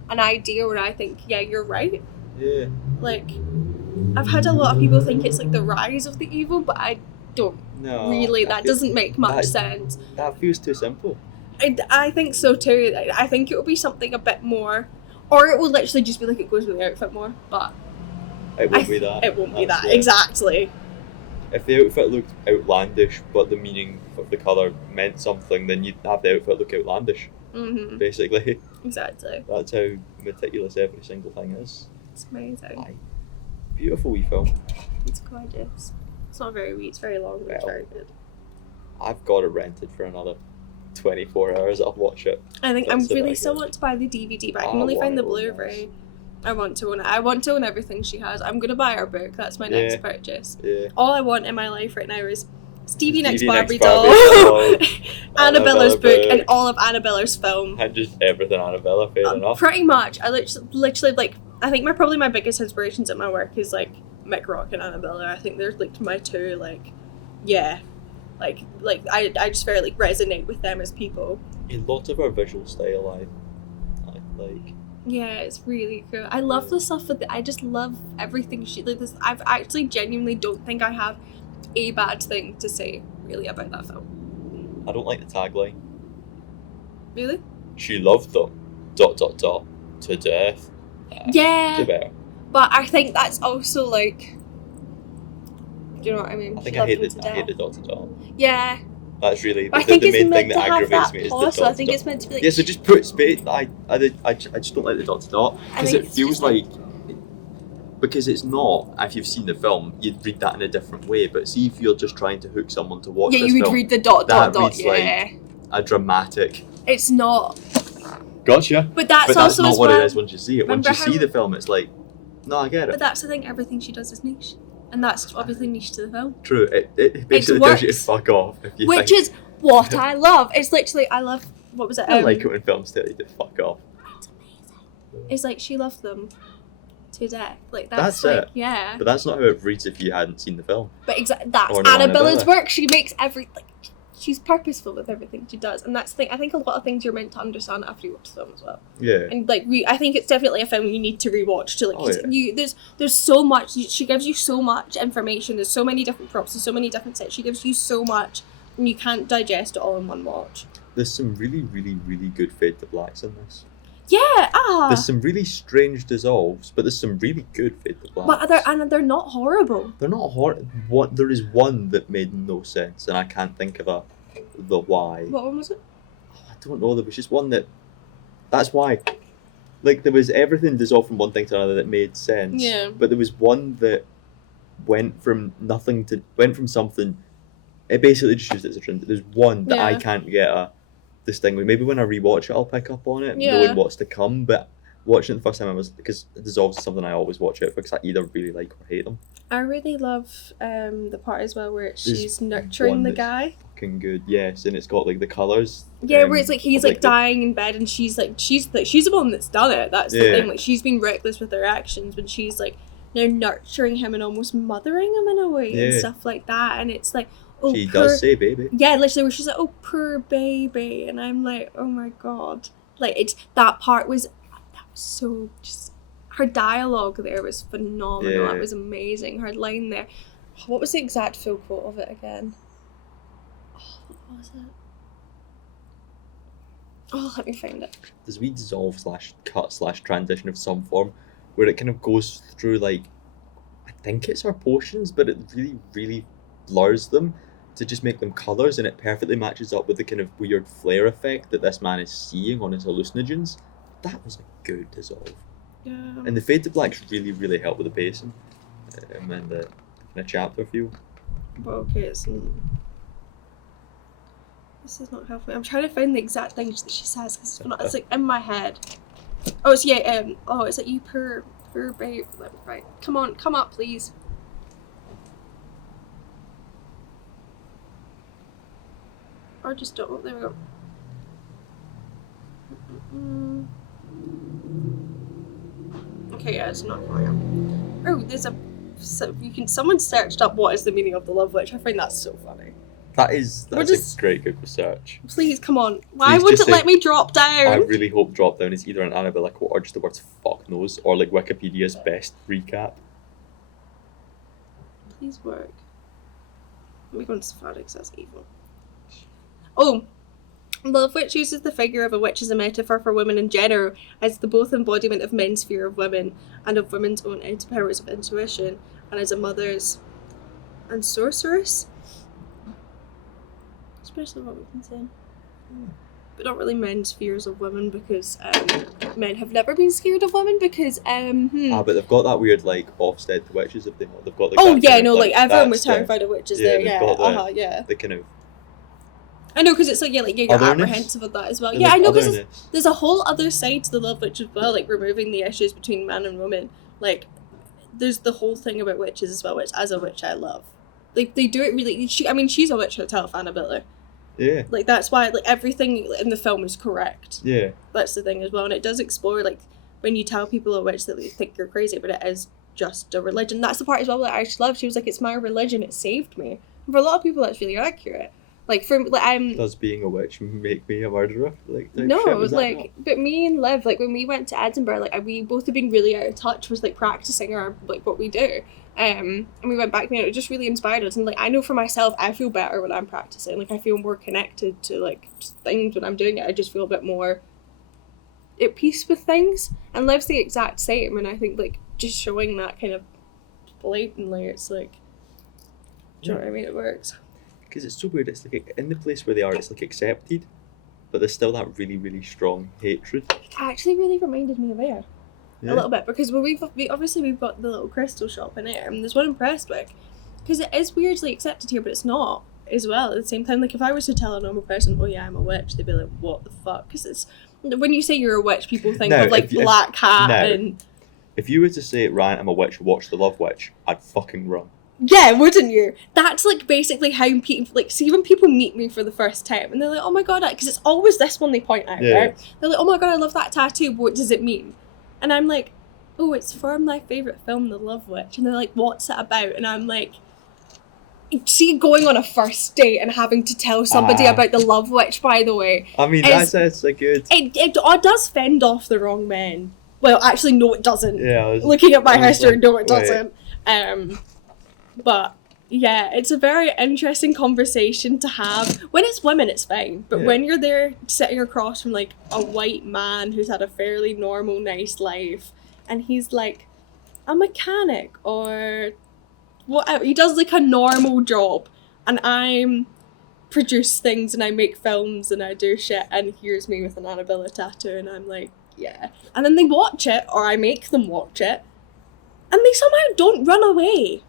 an idea where I think, yeah, you're right. Yeah. Like, I've had a lot of people think it's like the rise of the evil, but I don't really. That doesn't make much sense. That feels too simple. I think so too. I think it will be something a bit more, or it will literally just be like it goes with the outfit more. But It won't be that. It won't be That's that, it. exactly. If the outfit looked outlandish, but the meaning of the colour meant something, then you'd have the outfit look outlandish. Mm-hmm. Basically, Exactly. that's how meticulous every single thing is. It's amazing. Aye. Beautiful wee film. It's gorgeous. It's not very wee, it's very long, but it's Well. very good. I've got it rented for another 24 hours. I'll watch it. I think That's I really about still it. want to buy the DVD, but I can I only want find the to own Blu-ray. I want to own it. I want to own everything she has. I'm going to buy her book. That's my next Yeah. purchase. Yeah. All I want in my life right now is Stevie Nicks Stevie Barbie Nicks doll, Barbie Annabella's Annabella book, book. and all of Annabella's film. And just everything Annabella, fair enough. Pretty much. I literally like. I think probably my biggest inspirations at my work is like Mick Rock and Annabella. I think they're like my two like, yeah, like I just very like resonate with them as people. A lot of her visual style I like. Yeah, it's really cool. I love the stuff with I just love everything she like this. I've actually genuinely don't think I have a bad thing to say really about that film. I don't like the tagline. Really? She loved them. ... To death. Yeah. To better. But I think that's also like, do you know what I mean? I think She I loved hate them the to death. dot. Yeah. That's really But I the think it's main meant thing to that have aggravates that me is pause, the so I dot. think it's meant to be like. Yeah, so just put space. I just don't like the dot I because think it it's feels just like because it's not. If you've seen the film, you'd read that in a different way. But see, if you're just trying to hook someone to watch Yeah, this you would film, read the ... that reads Yeah. like a dramatic. It's not. Gotcha. But that's But that's also not as what well. it is once you see it. Once Remember you see how- the film, it's like, no, I get But it. that's the thing. Everything she does is niche, and that's obviously niche to the film. True. It basically tells you to works. fuck off if you Which think. is what I love. It's literally I love. What was it? I like it when films tell you to fuck off. It's amazing. It's like she loved them to death. Like That's like it. yeah. But that's not how it reads if you hadn't seen the film. But that's Or no, Annabella's Annabella. work. She makes everything. She's purposeful with everything she does, and that's the thing. I think a lot of things you're meant to understand after you watch the film as well. Yeah. And like I think it's definitely a film you need to rewatch to like. Oh, yeah. There's so much. She gives you so much information. There's so many different props. There's so many different sets. She gives you so much, and you can't digest it all in one watch. There's some really, really, really good fade to blacks in this. Yeah. There's some really strange dissolves, but there's some really good fade to blacks. But they're not horrible. They're not hard. What there is one that made no sense, and I can't think of the why. What one was it? I don't know. There was just one that. That's why. Like there was everything dissolved from one thing to another that made sense. Yeah. But there was one that went from something. It basically just used it as a trend. There's one that I Yeah. can't get this thing with. Maybe when I rewatch it, I'll pick up on it, Yeah. knowing what's to come. But watching it the first time, I was because dissolves is something I always watch out for because I either really like or hate them. I really love the part as well where There's she's nurturing one the that's guy. Fucking good, yes, and it's got like the colours. Yeah, where it's like he's of, like dying in bed, and she's the one that's done it. That's the Yeah. thing. Like she's been reckless with her actions, but she's like now nurturing him and almost mothering him in a way and Yeah. stuff like that. And it's like, oh, She poor, does say baby. yeah, literally where she's like, oh, poor baby, and I'm like, oh my god, like it's that part was so just her dialogue there was phenomenal. Yeah. It was amazing. Her line there. What was the exact full quote of it again? Oh, what was it? Oh, let me find it. There's a wee dissolve / cut / transition of some form where it kind of goes through like I think it's her potions, but it really, really blurs them to just make them colours, and it perfectly matches up with the kind of weird flare effect that this man is seeing on his hallucinogens. That was a good dissolve. Yeah. And the fade to blacks really, really help with the pacing and the kind of chapter feel. But okay, this is not helping. I'm trying to find the exact things that she says because it's like in my head. Oh, it's it's like you poor babe. Right, come on, come up, please. Or just don't. Oh, there we go. Okay, yeah, it's not going on. Oh, there's someone searched up what is the meaning of the love witch. I find that so funny. That's just- a great good research. Please, come on. Why Please won't just it say- let me drop I down? really hope drop down is either an Annabella quote or just the words fuck knows or like Wikipedia's best recap. Please work. Let me go into Safari because that's evil. Oh, Love Witch uses the figure of a witch as a metaphor for women in general, as the both embodiment of men's fear of women and of women's own powers of intuition, and as a mother's and sorceress. Especially what we've been saying. But not really men's fears of women, because men have never been scared of women, because but they've got that weird like offset to witches, if they not. They've got like oh that yeah, kind no, of, like everyone was that's terrified of witches yeah, there, they've yeah. got the, Yeah. the kind of I know, because it's like, you're otherness? apprehensive of that as well. There's Yeah, I know, because otherness. there's a whole other side to the Love Witch as well, like removing the issues between man and woman. Like, there's the whole thing about witches as well, which as a witch I love. Like, they do it really. She's a witch herself, Annabelle. Yeah. Like, that's why, like, everything in the film is correct. Yeah. That's the thing as well, and it does explore, like, when you tell people a witch that they think you're crazy, but it is just a religion. That's the part as well that I actually love. She was like, it's my religion, it saved me. And for a lot of people, that's really accurate. Like, for, like, Does being a witch make me a murderer? Like, type no, shit, it was like, not? but me and Liv, like, when we went to Edinburgh, like, we both had been really out of touch with, like, practicing our, like, what we do. And we went back there, and it just really inspired us. And, like, I know for myself, I feel better when I'm practicing. Like, I feel more connected to, like, just things when I'm doing it. I just feel a bit more at peace with things. And Liv's the exact same. And I think, like, just showing that kind of blatantly, it's like, do you know what I mean? It works. Because it's so weird, it's like in the place where they are, it's like accepted, but there's still that really, really strong hatred. It actually really reminded me of Air. Yeah. A little bit, because we've got the little crystal shop in Air, and there's one in Prestwick, because it is weirdly accepted here, but it's not as well. At the same time, like, if I was to tell a normal person, oh yeah, I'm a witch, they'd be like, what the fuck? Because it's, when you say you're a witch, people think No, of like black hat and if you were to say, Ryan, I'm a witch, watch The Love Witch, I'd fucking run. yeah, wouldn't you? That's like basically how people, like, see when people meet me for the first time and they're like, oh my god, because it's always this one they point out, Yeah. right? They're like, oh my god, I love that tattoo, what does it mean? And I'm like, oh, it's from my favourite film, The Love Witch. And they're like, what's it about? And I'm like, see, going on a first date and having to tell somebody about The Love Witch, by the way. I mean, that's a good... It does fend off the wrong men. Well, actually, no, it doesn't. Yeah, Looking at my history, like, no, it wait. doesn't. But yeah, it's a very interesting conversation to have. When it's women, it's fine. But Yeah. when you're there sitting across from, like, a white man who's had a fairly normal, nice life, and he's like a mechanic or whatever, he does like a normal job, and I'm produce things and I make films and I do shit, and here's me with an Annabelle tattoo, and I'm like, yeah. And then they watch it, or I make them watch it, and they somehow don't run away.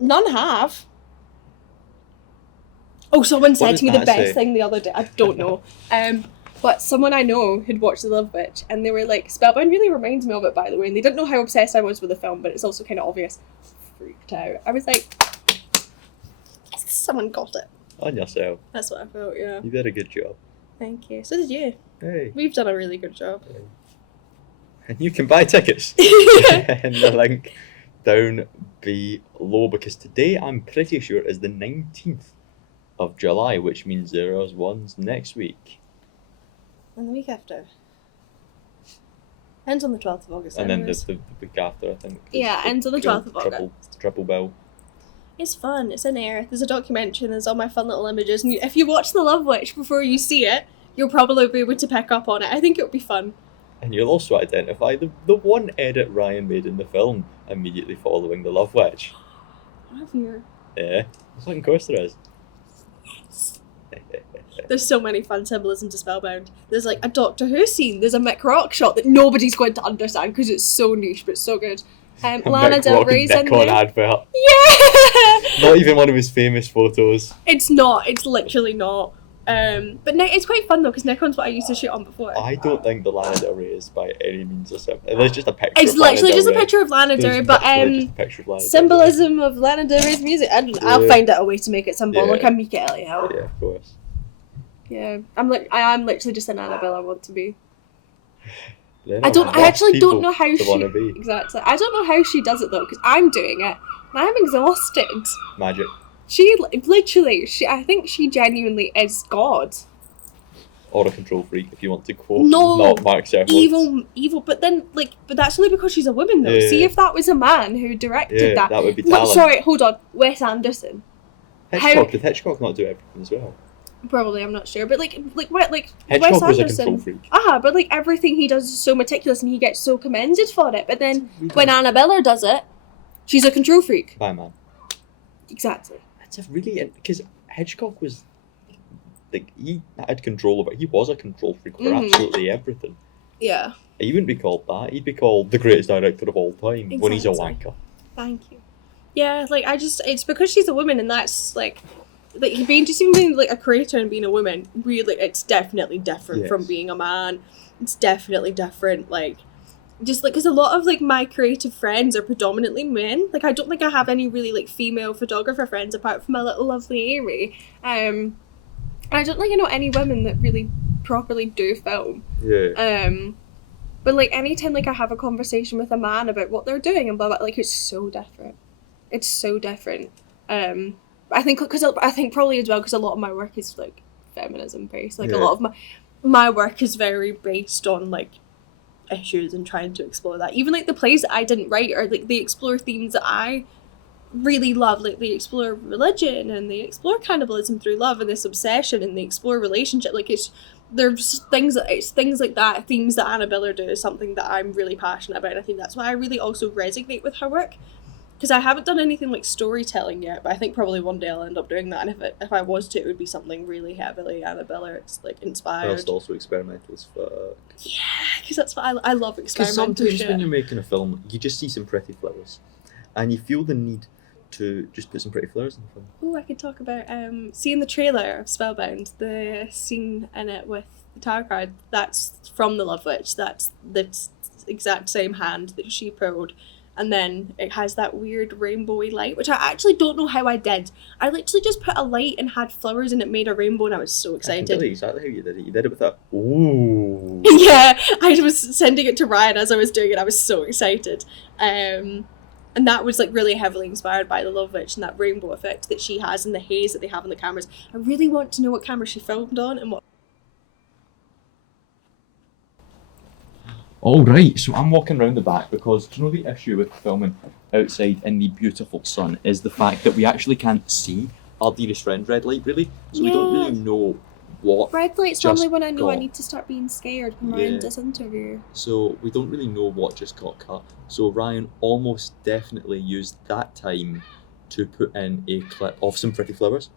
None have. Oh, someone said does to me the that best say? thing the other day. I don't know. But someone I know had watched The Love Witch, and they were like, Spellbound really reminds me of it, by the way. And they didn't know how obsessed I was with the film, but it's also kind of obvious. Freaked out. I was like, yes, someone got it. On yourself. That's what I felt, yeah. You did a good job. Thank you. So did you. Hey. We've done a really good job. And you can buy tickets in the link down below, because today I'm pretty sure is the 19th of July, which means there is ones next week. And the week after. Ends on the 12th of August. And then anyways. the week after, I think. Yeah, ends on the 12th of August. Triple bill. It's fun. It's in Air. There's a documentary and there's all my fun little images. And if you watch The Love Witch before you see it, you'll probably be able to pick up on it. I think it'll be fun. And you'll also identify the one edit Ryan made in the film immediately following The Love Witch. Have you? Yeah. There's something course there is. Yes. There's so many fun symbolism to Spellbound. There's like a Doctor Who scene. There's a Mick Rock shot that nobody's going to understand because it's so niche, but it's so good. Lana Del Rey's in Nick on there. advert. Yeah! Not even one of his famous photos. It's not. It's literally not. But it's quite fun though, because Nikon's what I used to shoot on before. I don't think the Lana Del Rey is by any means a symbol. There's just a picture. It's of Lana literally Del just a Rey. picture of Lana Del Rey, There's but literally just a picture of Lana Del Rey. symbolism of Lana Del Rey's music. I'll Yeah. find out a way to make it symbolic. Yeah. I'm Mica Ellie. Yeah, of course. Yeah, I am literally just an Annabelle I want to be. They're I not actually people don't know how to she wanna be. exactly. I don't know how she does it though, because I'm doing it and I'm exhausted. Magic. She literally, I think she genuinely is God. Or a control freak, if you want to quote. No, not Mark Sermon. Evil, but then but that's only because she's a woman though. Yeah. See if that was a man who directed Yeah, that. that would be Look, talent. sorry, hold on, Wes Anderson. Hitchcock. Did Hitchcock not do everything as well? Probably, I'm not sure, but like what, like Hedgehog Wes was a Anderson. control freak. But like everything he does is so meticulous, and he gets so commended for it. But then when Annabella does it, she's a control freak. Bye, man. Exactly. That's a really, because Hitchcock was like, he had control over. He was a control freak for absolutely everything. Yeah. He wouldn't be called that. He'd be called the greatest director of all time when he's a Exactly. wanker. Thank you. Yeah, like it's because she's a woman, and that's like being just even being like a creator and being a woman. Really, it's definitely different from being a man. It's definitely different. Like, just like because a lot of like my creative friends are predominantly men. Like, I don't think I have any really like female photographer friends apart from my little lovely Amy. I don't think I know any women that really properly do film. Yeah. But like anytime like I have a conversation with a man about what they're doing and blah blah, like it's so different. It's so different. I think probably as well because a lot of my work is like feminism based. Like a lot of my work is very based on like issues and trying to explore that. Even like the plays that I didn't write are like they explore themes that I really love. Like they explore religion and they explore cannibalism through love and this obsession and they explore relationship. Like there's things like that. Themes that Annabella do is something that I'm really passionate about. And I think that's why I really also resonate with her work. Because I haven't done anything like storytelling yet, but I think probably one day I'll end up doing that. And if I was to, it would be something really heavily Annabella. It's like inspired. It's also experimental as fuck. Yeah, because that's what I love experimental Because sometimes shit. when you're making a film, you just see some pretty flowers, and you feel the need to just put some pretty flowers in the film. Oh, I could talk about seeing the trailer of Spellbound, the scene in it with the tarot card. That's from the Love Witch. That's the exact same hand that she pulled. And then it has that weird rainbowy light, which I actually don't know how I did. I literally just put a light and had flowers and it made a rainbow and I was so excited. I can tell you exactly how you did it. You did it with that, ooh. Yeah, I was sending it to Ryan as I was doing it. I was so excited. And that was like really heavily inspired by the Love Witch and that rainbow effect that she has and the haze that they have on the cameras. I really want to know what camera she filmed on and what... All right, so I'm walking around the back because do you know the issue with filming outside in the beautiful sun is the fact that we actually can't see our dearest friend red light really, so we don't really know what red light's just normally when I know I got. need to start being scared when Ryan does interview. So we don't really know what just got cut. So Ryan almost definitely used that time to put in a clip of some pretty flowers.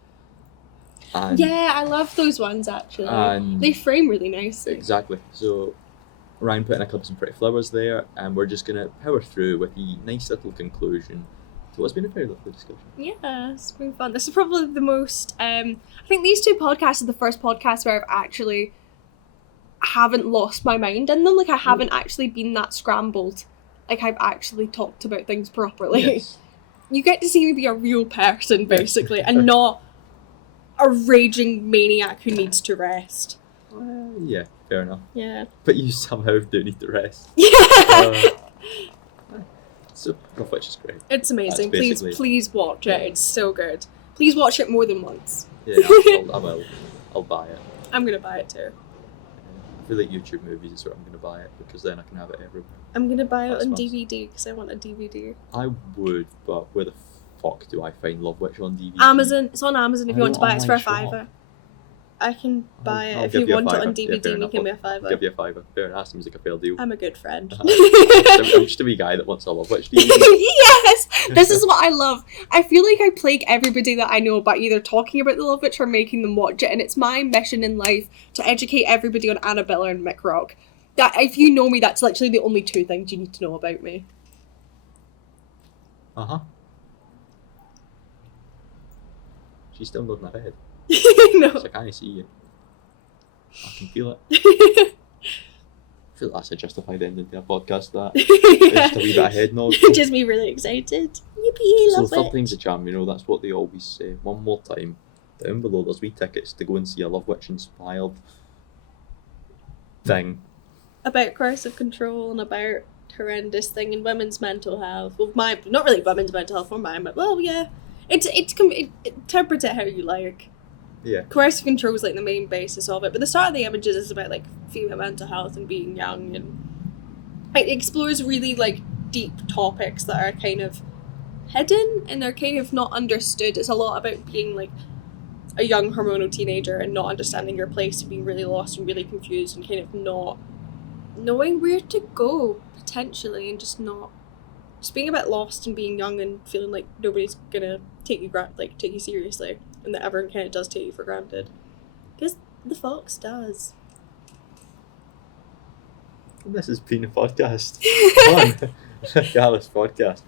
And Yeah, I love those ones actually. And- They frame really nicely. exactly. So Ryan put in a clip of some pretty flowers there, and we're just gonna power through with the nice little conclusion to what's been a very lovely discussion. Yeah, it's been fun. This is probably the most I think these two podcasts are the first podcast where I've actually haven't lost my mind in them. Like I haven't actually been that scrambled. Like I've actually talked about things properly. Yes. You get to see me be a real person basically and not a raging maniac who needs to rest. Yeah, fair enough. Yeah. But you somehow do need to rest. Yeah. So Love Witch is great. It's amazing. That's Please basically- watch it. It's so good. Please watch it more than once. Yeah, I will. I'll buy it. I'm gonna buy it too. I feel like YouTube movies is where I'm gonna buy it because then I can have it everywhere. I'm gonna buy it That's on nice. DVD because I want a DVD. I would, but where the fuck do I find Love Witch on DVD? Amazon. It's on Amazon if I you want to know, buy it. It's for a online shop. £5. I can buy it I'll if give you you a want it fiver. on Yeah, DVD fair and you enough. give me a I'll £5. give you a fiver. Fair enough. Seems like a fair deal. I'm a good friend. I'm just a wee guy that wants a Love Witch DVD. Yes! This is what I love. I feel like I plague everybody that I know by either talking about the Love Witch or making them watch it, and it's my mission in life to educate everybody on Annabella and Mick Rock. That if you know me, that's literally the only two things you need to know about me. Uh-huh. She's still nodding her head. No. It's like, I can't see you. I can feel it. I feel that's a justified ending to a podcast, that. Just a wee bit of head nod. Just me really excited. Yippee, So love third it. time's a charm, you know, that's what they always say. One more time. Down below there's wee tickets to go and see a Love Witch inspired thing. About coercive control and about horrendous thing in women's mental health. Well, not really women's mental health or mine, but well, yeah. Interpret it how you like. Yeah. Coercive control is like the main basis of it, but the start of the images is about like female mental health and being young, and it explores really like deep topics that are kind of hidden and they're kind of not understood. It's a lot about being like a young hormonal teenager and not understanding your place and being really lost and really confused and kind of not knowing where to go potentially, and just being a bit lost and being young and feeling like nobody's gonna take you seriously, and that everyone kind of does take you for granted, because the fox does. This has been a podcast on Gallus Podcast,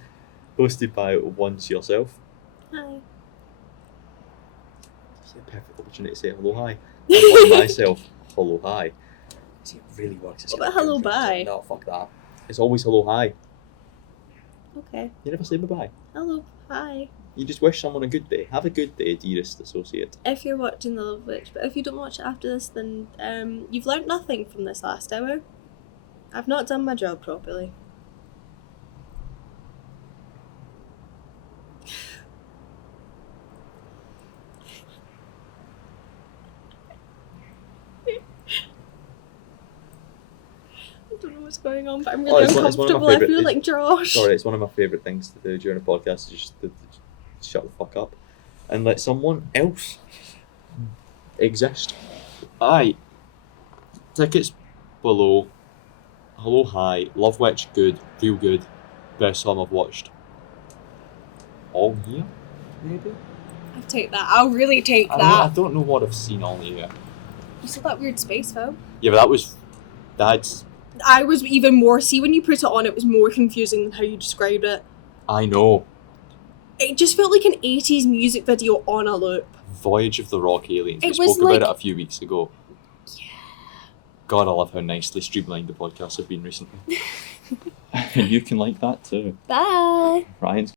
hosted by Once Yourself. Hi. It's a perfect opportunity to say hello, hi. And like myself, hello, hi. See, it really works. It's What about hello, bye? No, fuck that. It's always hello, hi. Okay. You never say bye-bye. Hello, hi. You just wish someone a good day. Have a good day, dearest associate. If you're watching The Love Witch, but if you don't watch it after this, then you've learnt nothing from this last hour. I've not done my job properly. I don't know what's going on, but I'm really uncomfortable. I feel like Josh. Sorry, it's one of my favourite things to do during a podcast, is just to shut the fuck up and let someone else exist. Aye. Tickets below. Hello, hi. Love Witch, good. Real good. Best film I've watched all year, maybe? I'll take that. I'll really take that. I don't know what I've seen all year. You saw that weird space film? Yeah, but that was... That's... I was even more... See, when you put it on, it was more confusing than how you described it. I know. It just felt like an 80s music video on a loop. Voyage of the Rock Aliens. We It was spoke about like- it a few weeks ago. Yeah. God, I love how nicely streamlined the podcasts have been recently. And you can like that too. Bye. Ryan's